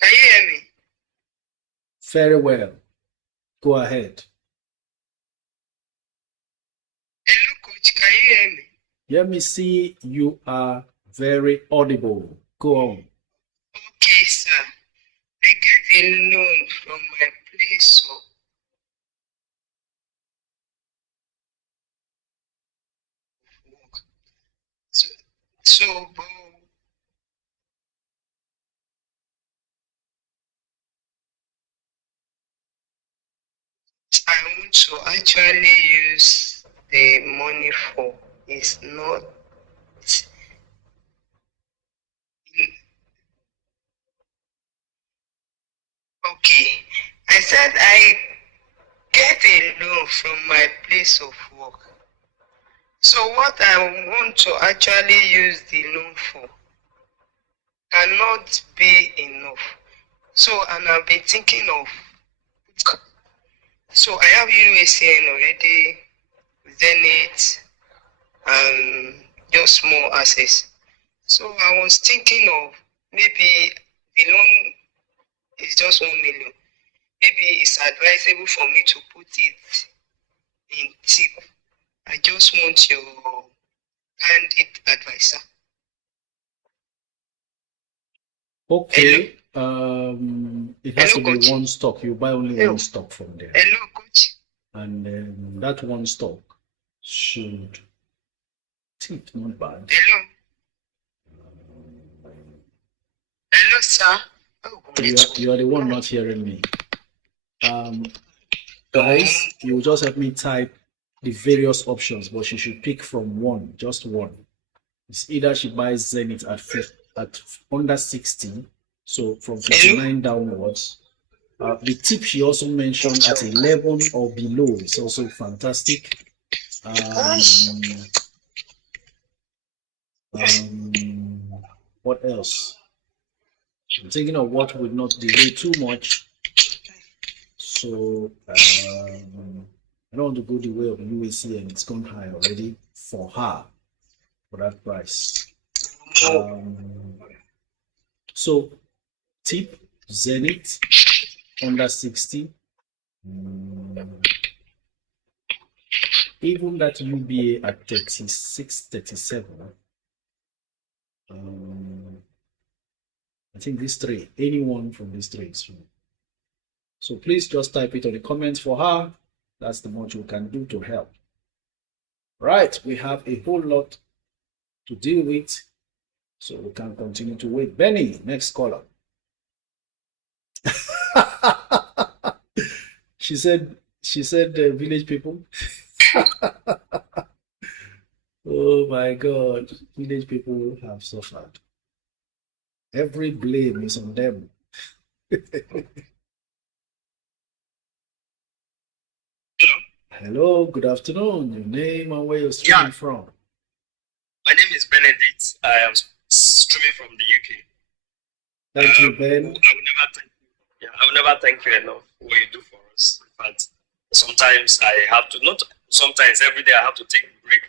Can you hear me? Very well. Go ahead. Hello, coach. Can you hear me? Yemisi, you are very audible. Go on. Okay, sir. I get a loan from my place of work. So but I want to actually use the money for is not okay. I said I get a loan from my place of work. So what I want to actually use the loan for cannot be enough. So and I've been thinking of, so I have UACN already, Zenith, and just small access. So I was thinking of maybe the loan is just 1 million. Maybe it's advisable for me to put it in tip. I just want your candid advice, sir. Okay. It has Hello, to be coach. one stock. You buy only Hello. one stock from there. Hello, coach. And that one stock should tip, not bad. Hello. Hello, sir. Oh, You are the one not hearing me. Guys, you just help me type the various options, but she should pick from one, just one. It's either she buys Zenith at under 60, so from 59 downwards. The tip she also mentioned at 11 or below is also fantastic. What else? I'm thinking of what would not delay too much. So I don't want to go the way of UAC, and it's gone high already for her for that price. So tip Zenith under 60. Even that UBA at 36, 37. I think these three, anyone from these three is fine. So please just type it on the comments for her. That's the much we can do to help. Right, we have a whole lot to deal with, so we can continue to wait. Benny, next caller. she said village people. Oh my God, village people have suffered. Every blame is on them. Hello, good afternoon. Your name and where you're streaming from? My name is Benedict. I am streaming from the UK. Thank you, Ben. I will never thank you enough for what you do for us. In fact, sometimes I have to, not sometimes, every day I have to take a break,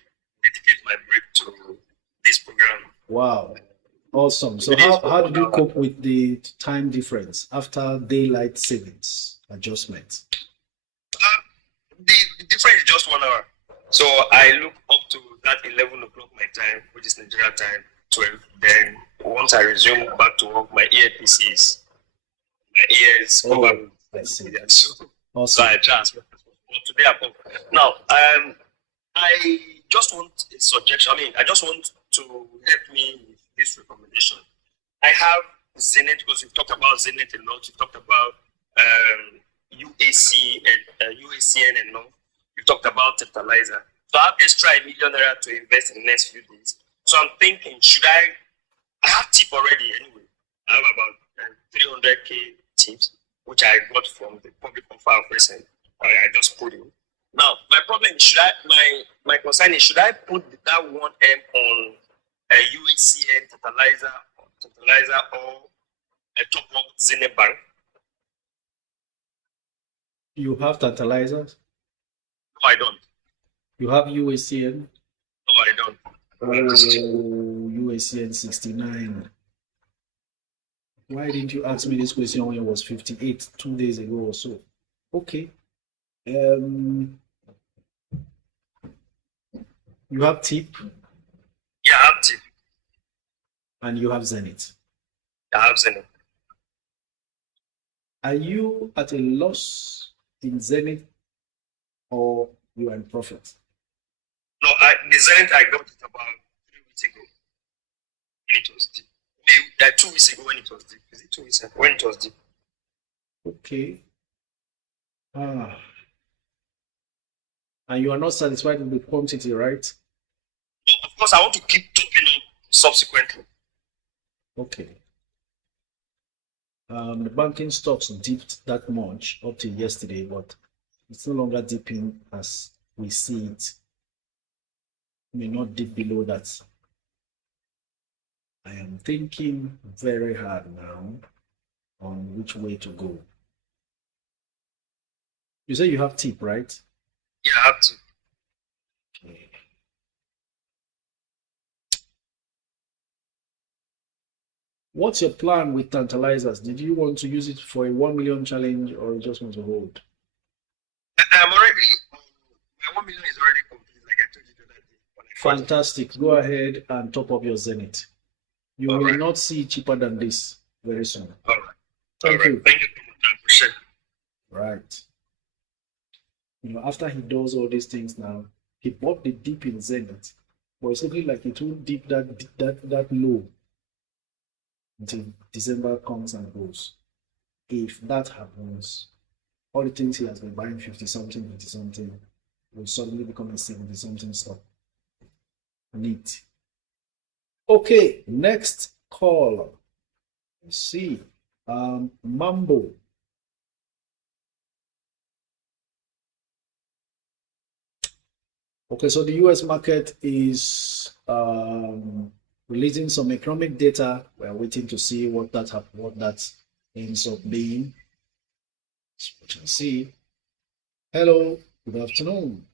dedicate my break to this program. Wow. Awesome. So how did you cope with the time difference after daylight savings adjustment? The difference is just 1 hour. So I look up to that 11 o'clock my time, which is Nigeria time, 12. Then once I resume back to work, my earpieces, my ears covered. I see. So Awesome. I transfer. Today I'm up. Now, I just want a suggestion. I just want to help me with this recommendation. I have Zenith, because we've talked about Zenith a lot. We've talked about UAC and UACN and all. We talked about fertilizer. So I have extra $1 million to invest in the next few days. So I'm thinking, I have tip already anyway. I have about 300K tips, which I got from the public offer of recent. I just put in. Now, my problem is, my concern is, should I put that 1M on a UACN fertilizer or a top-up Zenith Bank? You have fertilizers? No, I don't. You have UACN? No, I don't. Oh, UACN 69. Why didn't you ask me this question when it was 58 2 days ago or so? Okay. You have tip? Yeah, I have tip. And you have Zenith. I have Zenith. Are you at a loss in Zenith or you are in profit? No, the Zenith I got it about 3 weeks ago when it was deep. Maybe 2 weeks ago when it was deep. Is it 2 weeks ago when it was deep? Okay. And you are not satisfied with the quantity, right? No, of course, I want to keep topping up subsequently. Okay. The banking stocks dipped that much up to yesterday, but it's no longer dipping as we see it. It may not dip below that. I am thinking very hard now on which way to go. You say you have tip, right? Yeah, I have to. Okay. What's your plan with tantalizers? Did you want to use it for a 1 million challenge or you just want to hold? I'm already, my 1 million is already complete, like I told you the other day. When I first- Fantastic. Go ahead and top up your Zenith. You All will right. not see cheaper than this very soon. All right. Thank All right. you. Thank you so much. I appreciate it. Right. After he does all these things now, he bought the dip in Zenith, but it's looking like it won't dip that low until December comes and goes. If that happens, all the things he has been buying 50 something will suddenly become a 70 something stock. Neat. Okay, next call. Let's see. Mambo. Okay, so the US market is releasing some economic data. We're waiting to see what that ends up being. So we can see. Hello, good afternoon.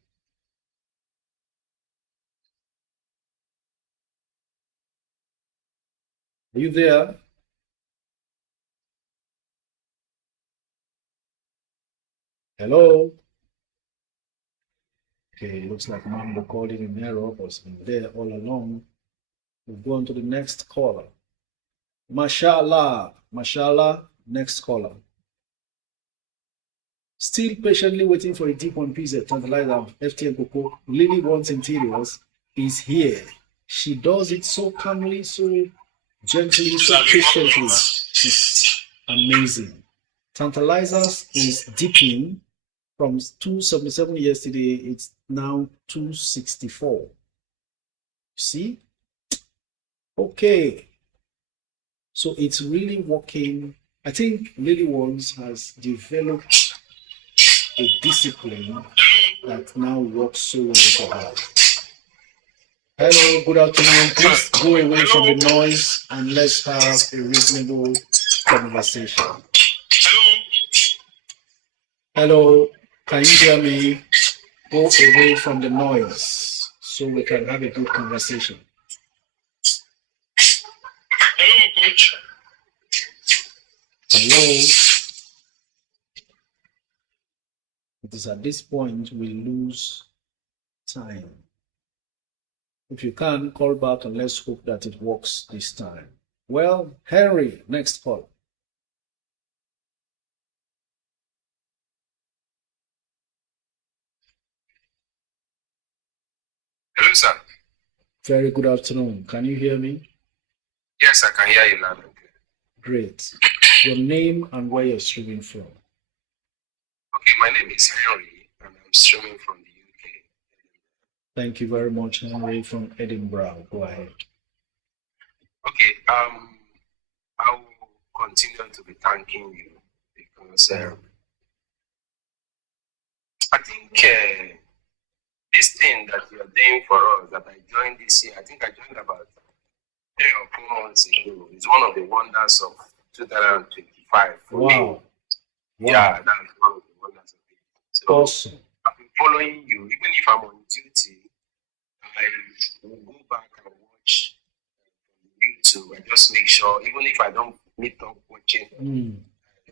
Are you there? Hello. Okay, looks like Mambo called in an error, but it's been there all along. We'll go on to the next caller. Mashallah, next caller. Still patiently waiting for a deep on PZ, Tantalizer, FTN Coco. Lily wants interiors is here. She does it so calmly, so gently, so patiently. It's amazing. Tantalizers is dipping from 277 yesterday. It's now 264. See? Okay. So it's really working. I think Lily Ones has developed a discipline that now works so well for her. Hello, good afternoon. Please go away from the noise and let's have a reasonable conversation. Hello, can you hear me? Go away from the noise so we can have a good conversation. Hello, coach. Hello. It is at this point we lose time. If you can, call back and let's hope that it works this time. Well, Henry, next call. Hello, sir. Very good afternoon. Can you hear me? Yes, I can hear you loud and clear. Great. Your name and where you're streaming from. Okay, my name is Henry, and I'm streaming from the UK. Thank you very much, Henry from Edinburgh. Go ahead. Okay, I will continue to be thanking you because I think this thing that you are doing for us, that I joined this year, I think I joined about 3 or 4 months ago, is one of the wonders of 2025 for me. Wow. Yeah, that's one of the wonders of it. So Awesome. I've been following you, even if I'm on duty, I will go back and watch YouTube. I just make sure, even if I don't meet up watching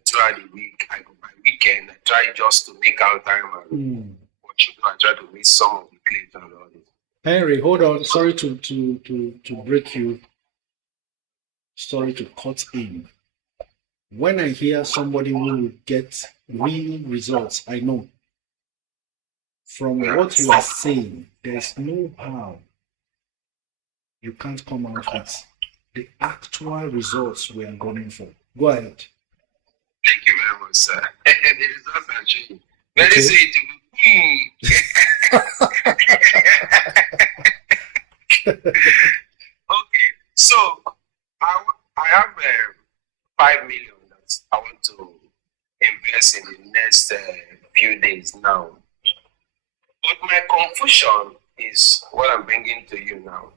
throughout the week, I go by weekend. I try just to make out time and watch it. I try to miss some of the clips and all this. Henry, hold on. Sorry to break you. Sorry to cut in. When I hear somebody who will get real results, I know. From what you are saying, there's no how you can't come out with the actual results we are going for. Go ahead. Thank you very much, sir. The results are showing. Very Okay. soon Okay, so I have 5 million that I want to invest in the next few days now. But my confusion is what I'm bringing to you now.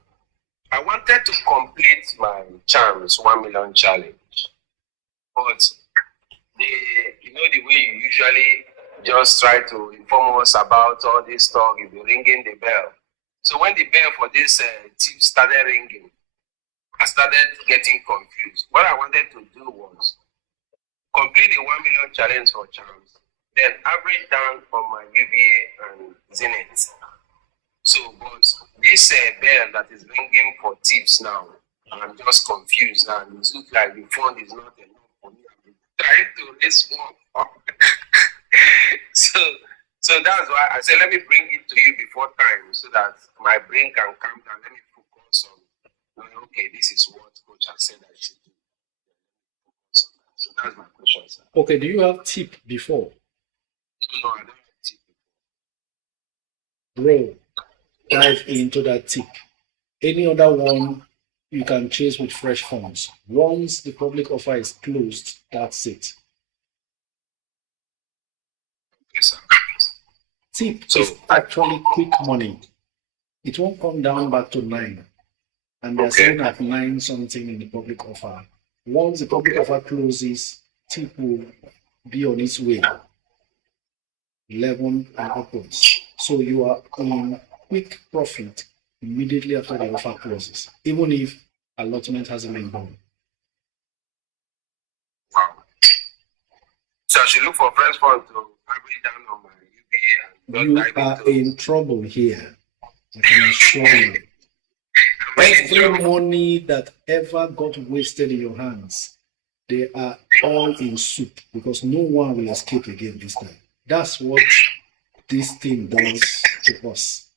I wanted to complete my charms 1 million challenge, but the way you usually just try to inform us about all this talk, you'll be ringing the bell. So when the bell for this tip started ringing, I started getting confused. What I wanted to do was complete the 1 million challenge for charms, then average down on my UBA and Zenith. So, but this bell that is ringing for tips now, I'm just confused now. It looks like the fund is not enough for me. I'm trying to raise more. So that's why I said, let me bring it to you before time so that my brain can calm down. Let me focus on, okay, this is what coach has said I should do. So that's my question, sir. Okay, do you have tip before? No, I don't have tip. Bro, dive into that tip. Any other one you can chase with fresh funds. Once the public offer is closed, that's it. Yes, sir. Tip is actually quick money. It won't come down back to 9. And they're selling at 9 something in the public offer. Once the public offer closes, tip will be on its way. 11 and upwards. So you are in quick profit immediately after the offer closes, even if allotment hasn't been done. Wow. So I should look for fresh fund to average down on my UBA. You are in trouble here. I can assure you. Every money that ever got wasted in your hands, they are all in soup because no one will escape again this time. That's what this thing does to us.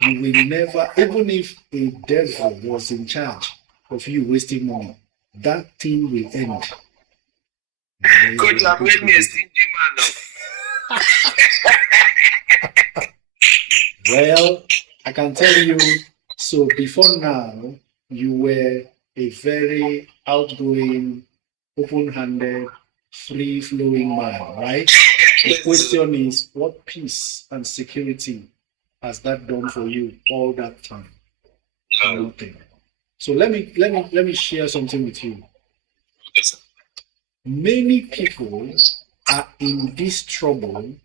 You will never, even if a devil was in charge of you wasting money, that thing will end. Could you have made me a stingy man? Well, I can tell you, so before now, you were a very outgoing, open-handed, free-flowing man, right? The question is, what peace and security has that done for you all that time? Nothing. So let me share something with you. Yes, sir. Many people are in this trouble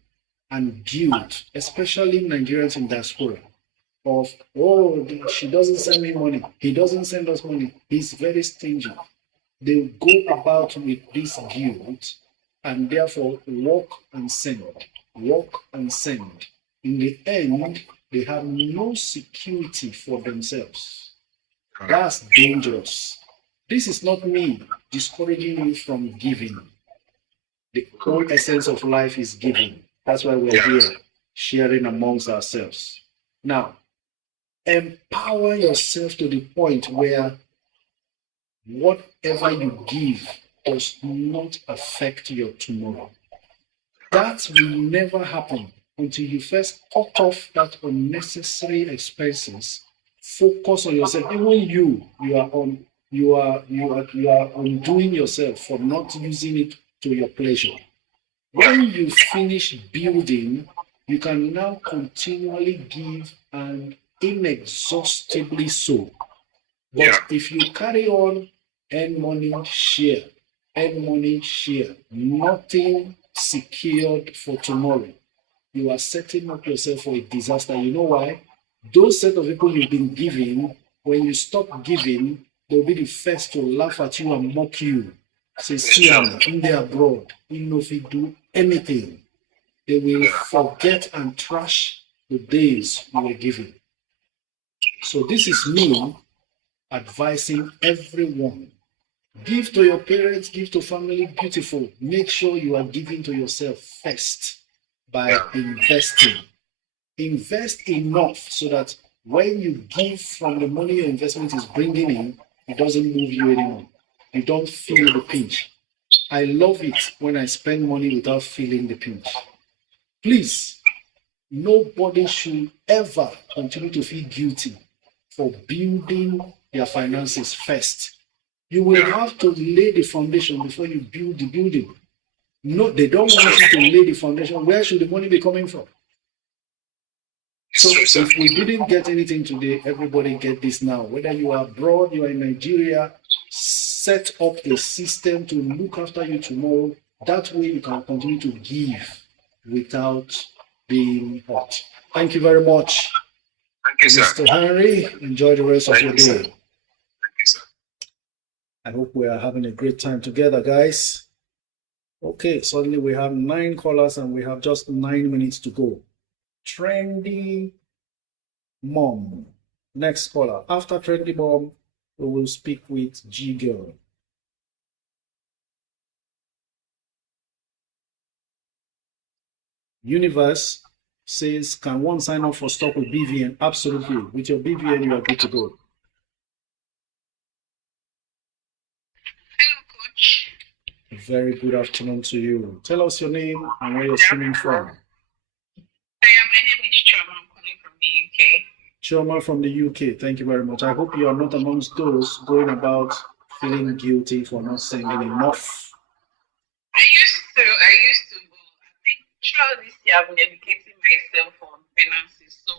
and guilt, especially Nigerians in diaspora, of, oh, she doesn't send me money, he doesn't send us money, he's very stingy. They go about with this guilt and therefore walk and send. In the end, they have no security for themselves. That's dangerous. This is not me discouraging you from giving. The whole essence of life is giving. That's why we're here, sharing amongst ourselves. Now, empower yourself to the point where whatever you give does not affect your tomorrow. That will never happen until you first cut off that unnecessary expenses. Focus on yourself. Even you are undoing yourself for not using it to your pleasure. When you finish building, you can now continually give and inexhaustibly so. But if you carry on, earn money, share, nothing secured for tomorrow, you are setting up yourself for a disaster. You know why? Those set of people you've been giving, when you stop giving, they'll be the first to laugh at you and mock you. Say, see, I'm in there abroad. You know, if you do anything, they will forget and trash the days you were giving. So this is me advising everyone. Give to your parents, give to family, beautiful. Make sure you are giving to yourself first by investing. Invest enough so that when you give from the money your investment is bringing in, it doesn't move you anymore. You don't feel the pinch. I love it when I spend money without feeling the pinch. Please, nobody should ever continue to feel guilty for building their finances first. You will have to lay the foundation before you build the building. No, they don't want you to lay the foundation. Where should the money be coming from? So if we didn't get anything today, everybody get this now. Whether you are abroad, you are in Nigeria, set up a system to look after you tomorrow. That way you can continue to give without being hurt. Thank you very much. Thank you, sir. Mr. Henry, enjoy the rest of your day. Thank you, sir. I hope we are having a great time together, guys. Okay, suddenly we have 9 callers and we have just 9 minutes to go. Trendy Mom. Next caller. After Trendy Mom, we will speak with G Girl. Universe says, can one sign up for stock with BVN? Absolutely. With your BVN, you are good to go. Hello, Coach. Very good afternoon to you. Tell us your name and where you're streaming from. My name is Choma. I'm calling from the UK. Choma from the UK. Thank you very much. I hope you are not amongst those going about feeling guilty for not sending enough. I used to, but I think throughout this year I've been educating myself on finances. So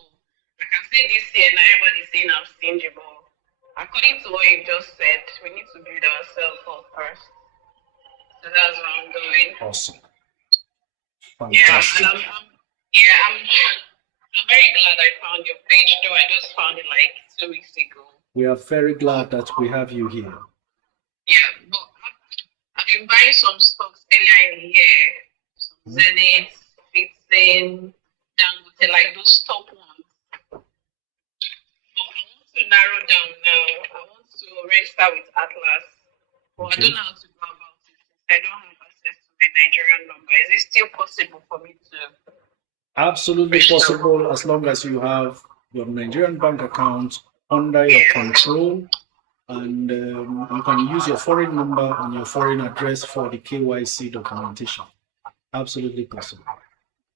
I can say this year, now everybody's saying I'm stingy, but according to what you just said, we need to build ourselves up first. So that's what I'm doing. Awesome. Fantastic. Fantastic. Yeah, I'm very glad I found your page, though I just found it like 2 weeks ago. We are very glad that we have you here. Yeah, but I've been buying some stocks earlier in the year. Some Zenith, Fixin, Dangote, like those top ones. But I want to narrow down now. I want to register with Atlas. But I don't know how to go about it. I don't have access to my Nigerian number. Is it still possible for me to? Absolutely possible, as long as you have your Nigerian bank account under your control, and you can use your foreign number and your foreign address for the KYC documentation. Absolutely possible.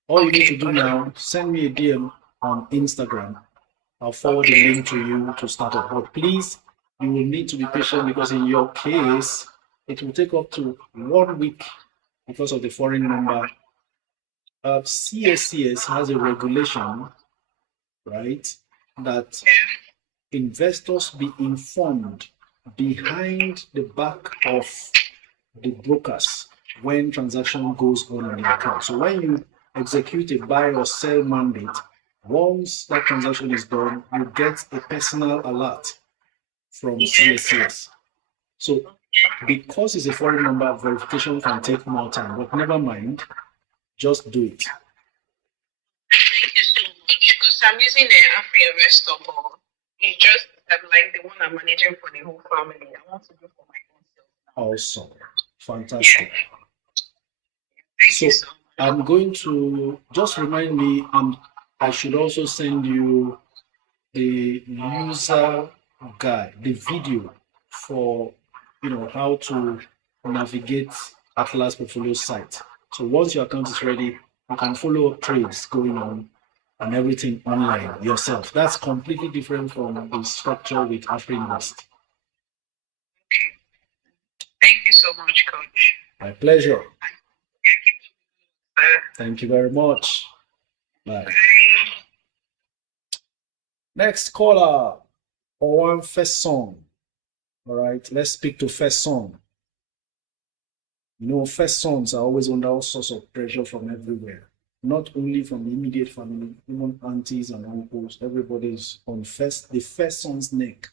All you need to do now, send me a DM on Instagram. I'll forward the link to you to start up. But please, you will need to be patient, because in your case, it will take up to 1 week because of the foreign number. CSCS has a regulation, right, that investors be informed behind the back of the brokers when transaction goes on in the account. So when you execute a buy or sell mandate, once that transaction is done, you get a personal alert from CSCS. So because it's a foreign number, verification can take more time, but never mind. Just do it. Thank you so much. Because I'm using the Afri-Investor, but it's just like the one I'm managing for the whole family. I want to do for my own self. Awesome. Fantastic. Thank you so much. I'm going to just remind me, I should also send you the user guide, the video for how to navigate Atlas Portfolio site. So once your account is ready, you can follow up trades going on and everything online yourself. That's completely different from the structure with AfriInvest. Okay. Thank you so much, Coach. My pleasure. Bye. Thank you very much. Bye. Bye. Next caller, Owan Fesson. All right, let's speak to Fesson. First sons are always under all sorts of pressure from everywhere, not only from the immediate family, even aunties and uncles. Everybody's on the first son's neck.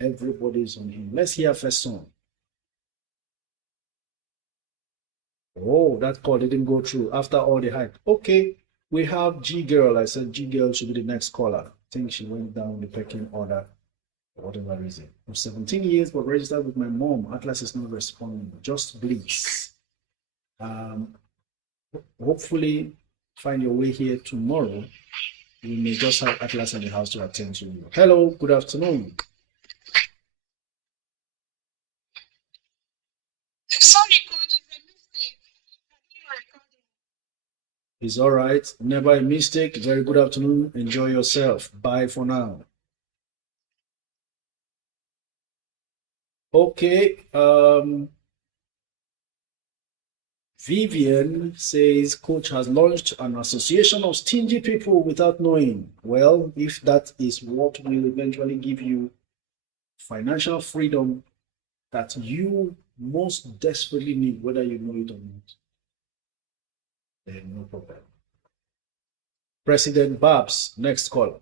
Everybody's on him. Let's hear first son. Oh, that call didn't go through after all the hype. Okay, we have G Girl. I said G Girl should be the next caller. I think she went down the pecking order for whatever reason. I'm 17 years, but registered with my mom. Atlas is not responding. Just bliss. Hopefully, find your way here tomorrow. We may just have Atlas in the house to attend to you. Hello, good afternoon. Sorry, Coach, it's a mistake. It's all right. Never a mistake. Very good afternoon. Enjoy yourself. Bye for now. Okay. Vivian says Coach has launched an association of stingy people without knowing. Well, if that is what will eventually give you financial freedom that you most desperately need, whether you know it or not, then no problem. President Babs, next call.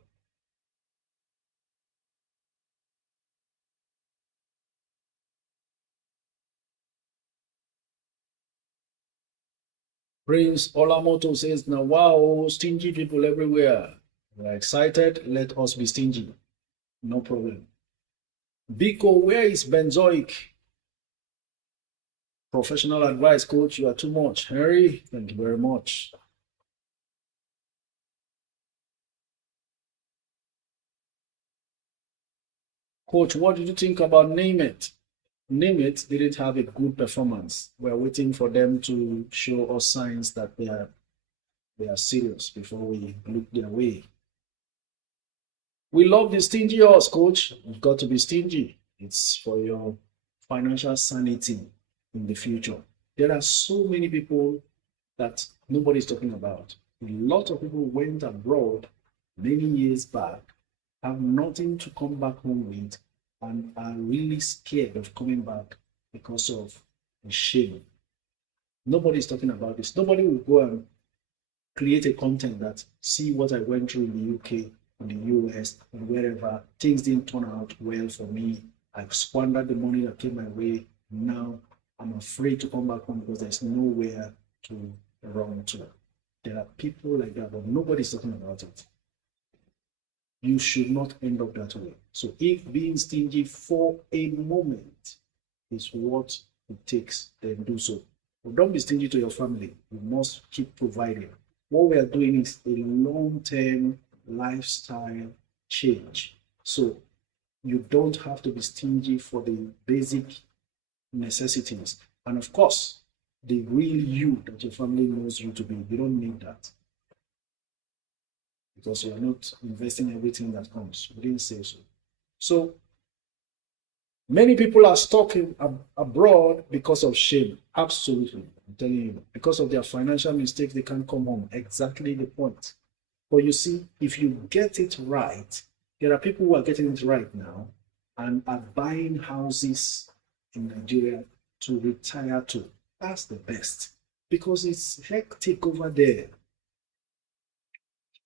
Prince Olamoto says, now wow, stingy people everywhere. We're excited. Let us be stingy. No problem. Biko, where is benzoic? Professional advice, coach. You are too much. Harry, thank you very much. Coach, what did you think about Name It? Name It didn't have a good performance. We're waiting for them to show us signs that they are serious before we look their way. We love the stingy horse, coach. You've got to be stingy. It's for your financial sanity in the future. There are so many people that nobody's talking about. A lot of people went abroad many years back, have nothing to come back home with, and are really scared of coming back because of the shame. Nobody's talking about this. Nobody will go and create a content that see what I went through in the UK, in the US, and wherever. Things didn't turn out well for me. I squandered the money that came my way. Now I'm afraid to come back home because there's nowhere to run to. There are people like that, but nobody's talking about it. You should not end up that way. So if being stingy for a moment is what it takes, then do so. But don't be stingy to your family. You must keep providing. What we are doing is a long-term lifestyle change. So you don't have to be stingy for the basic necessities. And of course, the real you that your family knows you to be, you don't need that. Because you're not investing everything that comes. We didn't say so. So many people are stuck abroad because of shame. Absolutely. I'm telling you. Because of their financial mistakes, they can't come home. Exactly the point. But you see, if you get it right, there are people who are getting it right now and are buying houses in Nigeria to retire to. That's the best. Because it's hectic over there.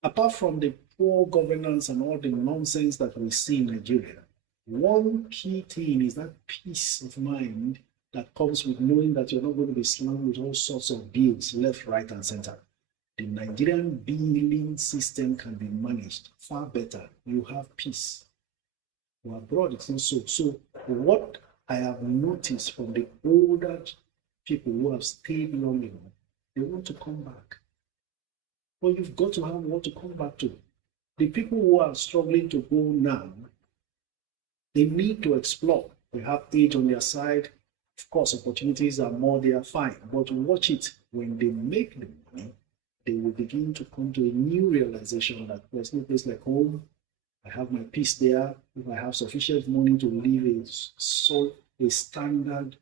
Apart from the poor governance and all the nonsense that we see in Nigeria, one key thing is that peace of mind that comes with knowing that you're not going to be slammed with all sorts of bills, left, right, and center. The Nigerian billing system can be managed far better. You have peace. Well, abroad, it's not so. So what I have noticed from the older people who have stayed long enough, they want to come back. But you've got to have what to come back to. The people who are struggling to go now, they need to explore. They have age on their side. Of course, opportunities are more, they are fine. But watch it, when they make the money, they will begin to come to a new realization that there's no place like home. I have my peace there. If I have sufficient money to live a standard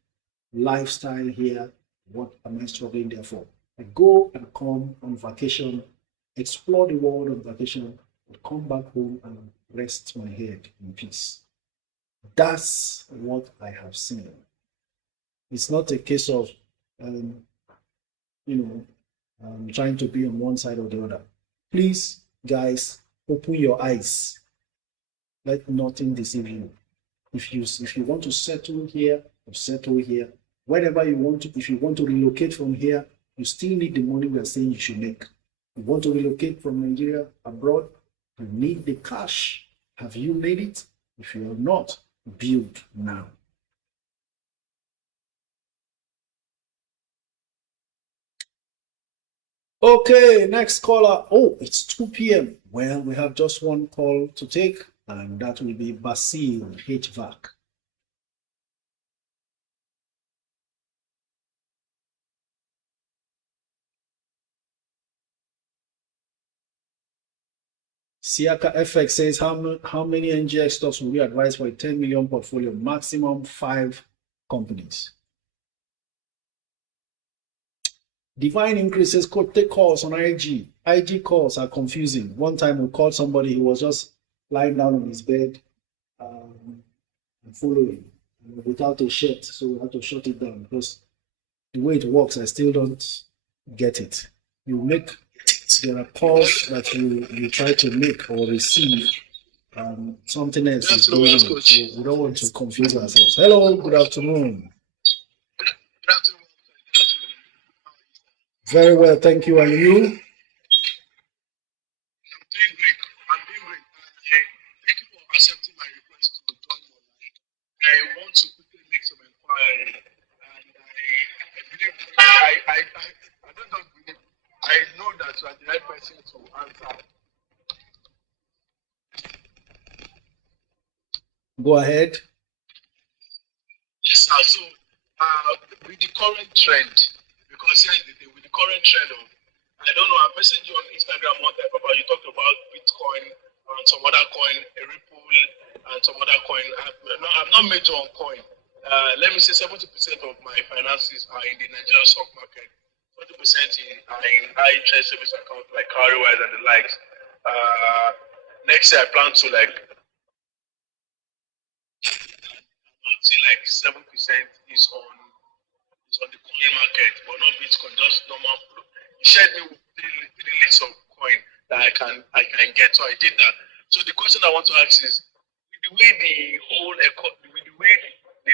lifestyle here, what am I struggling there for? I go and come on vacation, explore the world on vacation, and come back home and rest my head in peace. That's what I have seen. It's not a case of, trying to be on one side or the other. Please, guys, open your eyes. Let nothing deceive you. If you want to settle here, settle here. Wherever you want to, if you want to relocate from here, you still need the money we are saying you should make. You want to relocate from Nigeria abroad, you need the cash. Have you made it? If you are not, build now. Okay, next caller. Oh, it's 2 p.m. Well, we have just one call to take, and that will be Basil HVAC. Siaka FX says, how many NGX stocks will we advise for a 10 million portfolio? Maximum 5 companies. Divine increases could take calls on IG. IG calls are confusing. One time we called somebody, he was just lying down on his bed and following without a shirt. So we had to shut it down because the way it works, I still don't get it. There are calls that you try to make or receive, something else is going on. So we don't want to confuse ourselves. Hello, good afternoon. Good afternoon. Very well, thank you. And you? I'm doing great. I'm doing great. Thank you for accepting my request to join online. I want to quickly make some inquiry, and I believe I don't just believe. I know that you are the right person to answer. Go ahead. Yes, sir. So, with the current trend, because here is the thing, with the current trend of, I don't know, I messaged you on Instagram one time about you talked about Bitcoin and some other coin, Ripple and some other coin. I'm not major on coin. Let me say 70% of my finances are in the Nigerian stock market. 20% are in high interest savings account like Cowrywise and the likes. Next year I plan to like I'd say like 7% is on the coin market, but not Bitcoin, just normal. He shared me with three lists of coin that I can get. So I did that. So the question I want to ask is, with the way the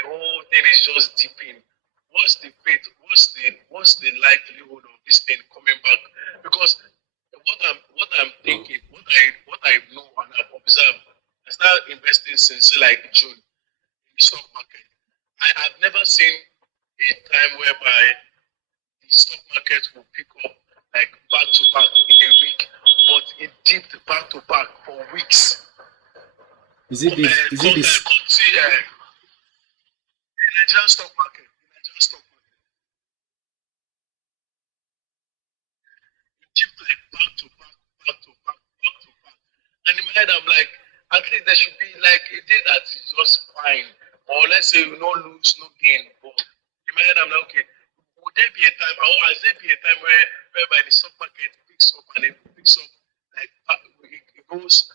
whole thing is just dipping, what's the fate? What's the likelihood of this thing coming back? Because what I'm thinking, what I know and I've observed, I started investing since like June in the stock market. I've never seen a time whereby the stock market will pick up like back to back in a week, but it dipped back to back for weeks. Is it this? The Nigerian stock market. It dipped like back to back. And in my head, I'm like, at least there should be like a day that is just fine. Or let's say no lose, no gain. But in my head, I'm like, okay, would there be a time, or has there be a time whereby the stock market picks up and it picks up like it goes,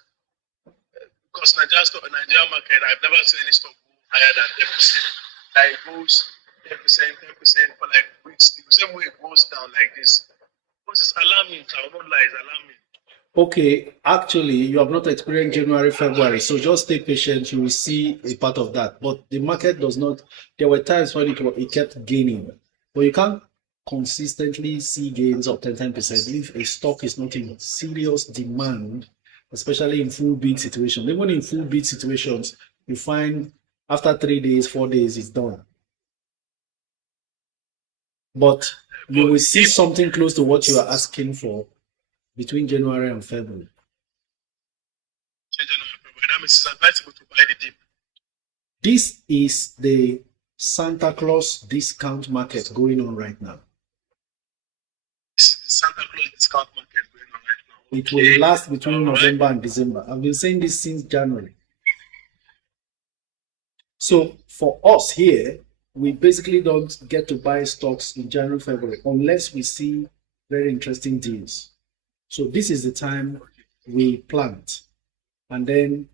because Nigerian market, I've never seen any stock go higher than 10%. Like it goes 10% for like weeks. The same way it goes down like this. Because it's alarming, I will not lie, it's alarming. Okay, actually, you have not experienced January, February, so just stay patient. You will see a part of that. But the market does not. There were times when it kept gaining, but you can't consistently see gains of 10% if a stock is not in serious demand, especially in full bid situations. Even in full bid situations, you find after 3 days, 4 days, it's done. But you will see something close to what you are asking for between January and February. That means it's advisable to buy the dip. This is the Santa Claus discount market going on right now. This is the Santa Claus discount market going on right now. It will last between November and December. I've been saying this since January. So for us here, we basically don't get to buy stocks in January, February, unless we see very interesting deals. So this is the time we plant. And then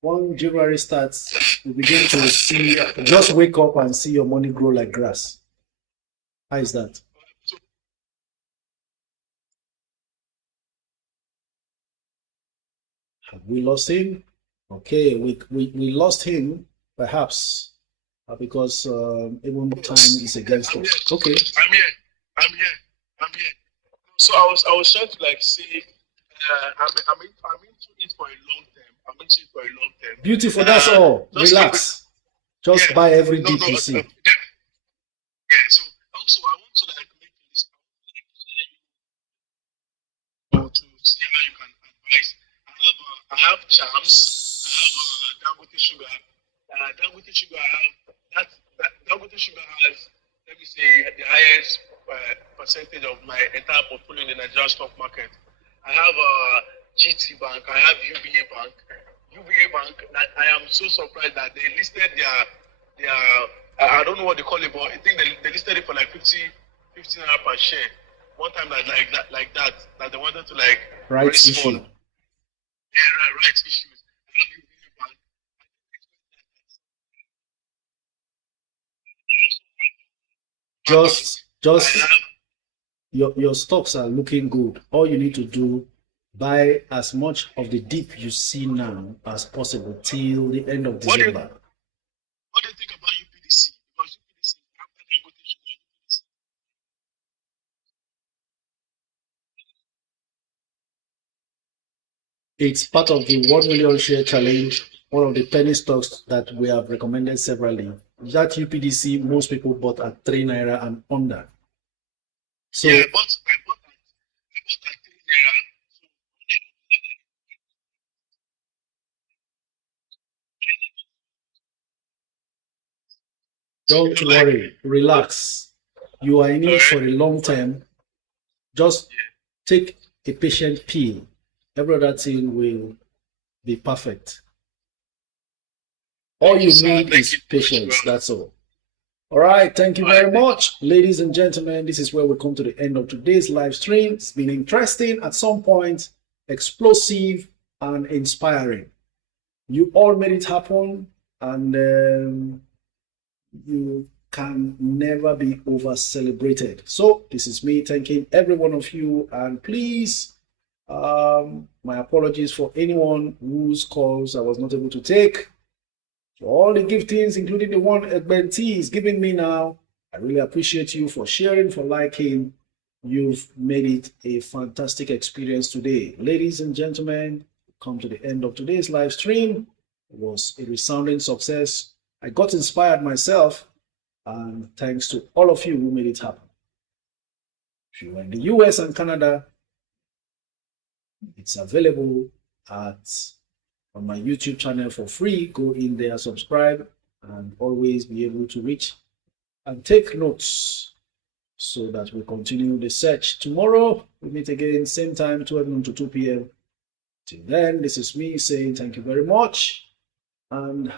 when January starts, we begin to see, just wake up and see your money grow like grass. How is that? Have we lost him? Okay, we lost him, perhaps, because even time is against us. Okay. I'm here. So I was trying to like say, I'm into it for a long term. Beautiful. That's all. Relax. Just buy every dip you see. Yeah. So also I want to like make this to see how you can advise. I have charms. I have Dangote sugar. Dangote sugar. Dangote sugar has, let me say, the highest percentage of my entire portfolio in the Nigerian stock market. I have GT Bank, I have UBA Bank. UBA Bank, that I am so surprised that they listed their I don't know what they call it, but I think they listed it for like 15 naira per share. One time that they wanted to like rights issue. Yeah, rights issues. I have UBA Bank. Just your stocks are looking good. All you need to do, buy as much of the dip you see now as possible till the end of December. What do you think about UPDC? Because UPDC, after It's part of the 1 million share challenge, one of the penny stocks that we have recommended severally. That UPDC, most people bought at 3 naira and under. So Yeah, I bought at 3 naira. don't worry, relax. You are in it for a long term. Just take a patient pill. Every other thing will be perfect. All you need is patience. That's all. All right. Thank you very much, ladies and gentlemen. This is where we come to the end of today's live stream. It's been interesting at some point, explosive and inspiring. You all made it happen, and you can never be over celebrated. So this is me thanking every one of you, and please, my apologies for anyone whose calls I was not able to take. For all the giftings, including the one Egben T is giving me now, I really appreciate you for sharing, for liking. You've made it a fantastic experience today. Ladies and gentlemen, come to the end of today's live stream. It was a resounding success. I got inspired myself, and thanks to all of you who made it happen. If you are in the US and Canada, it's available on my YouTube channel for free. Go in there, subscribe, and always be able to reach and take notes so that we continue the search. Tomorrow, we meet again, same time, 12 noon to 2 p.m. Till then, this is me saying thank you very much, and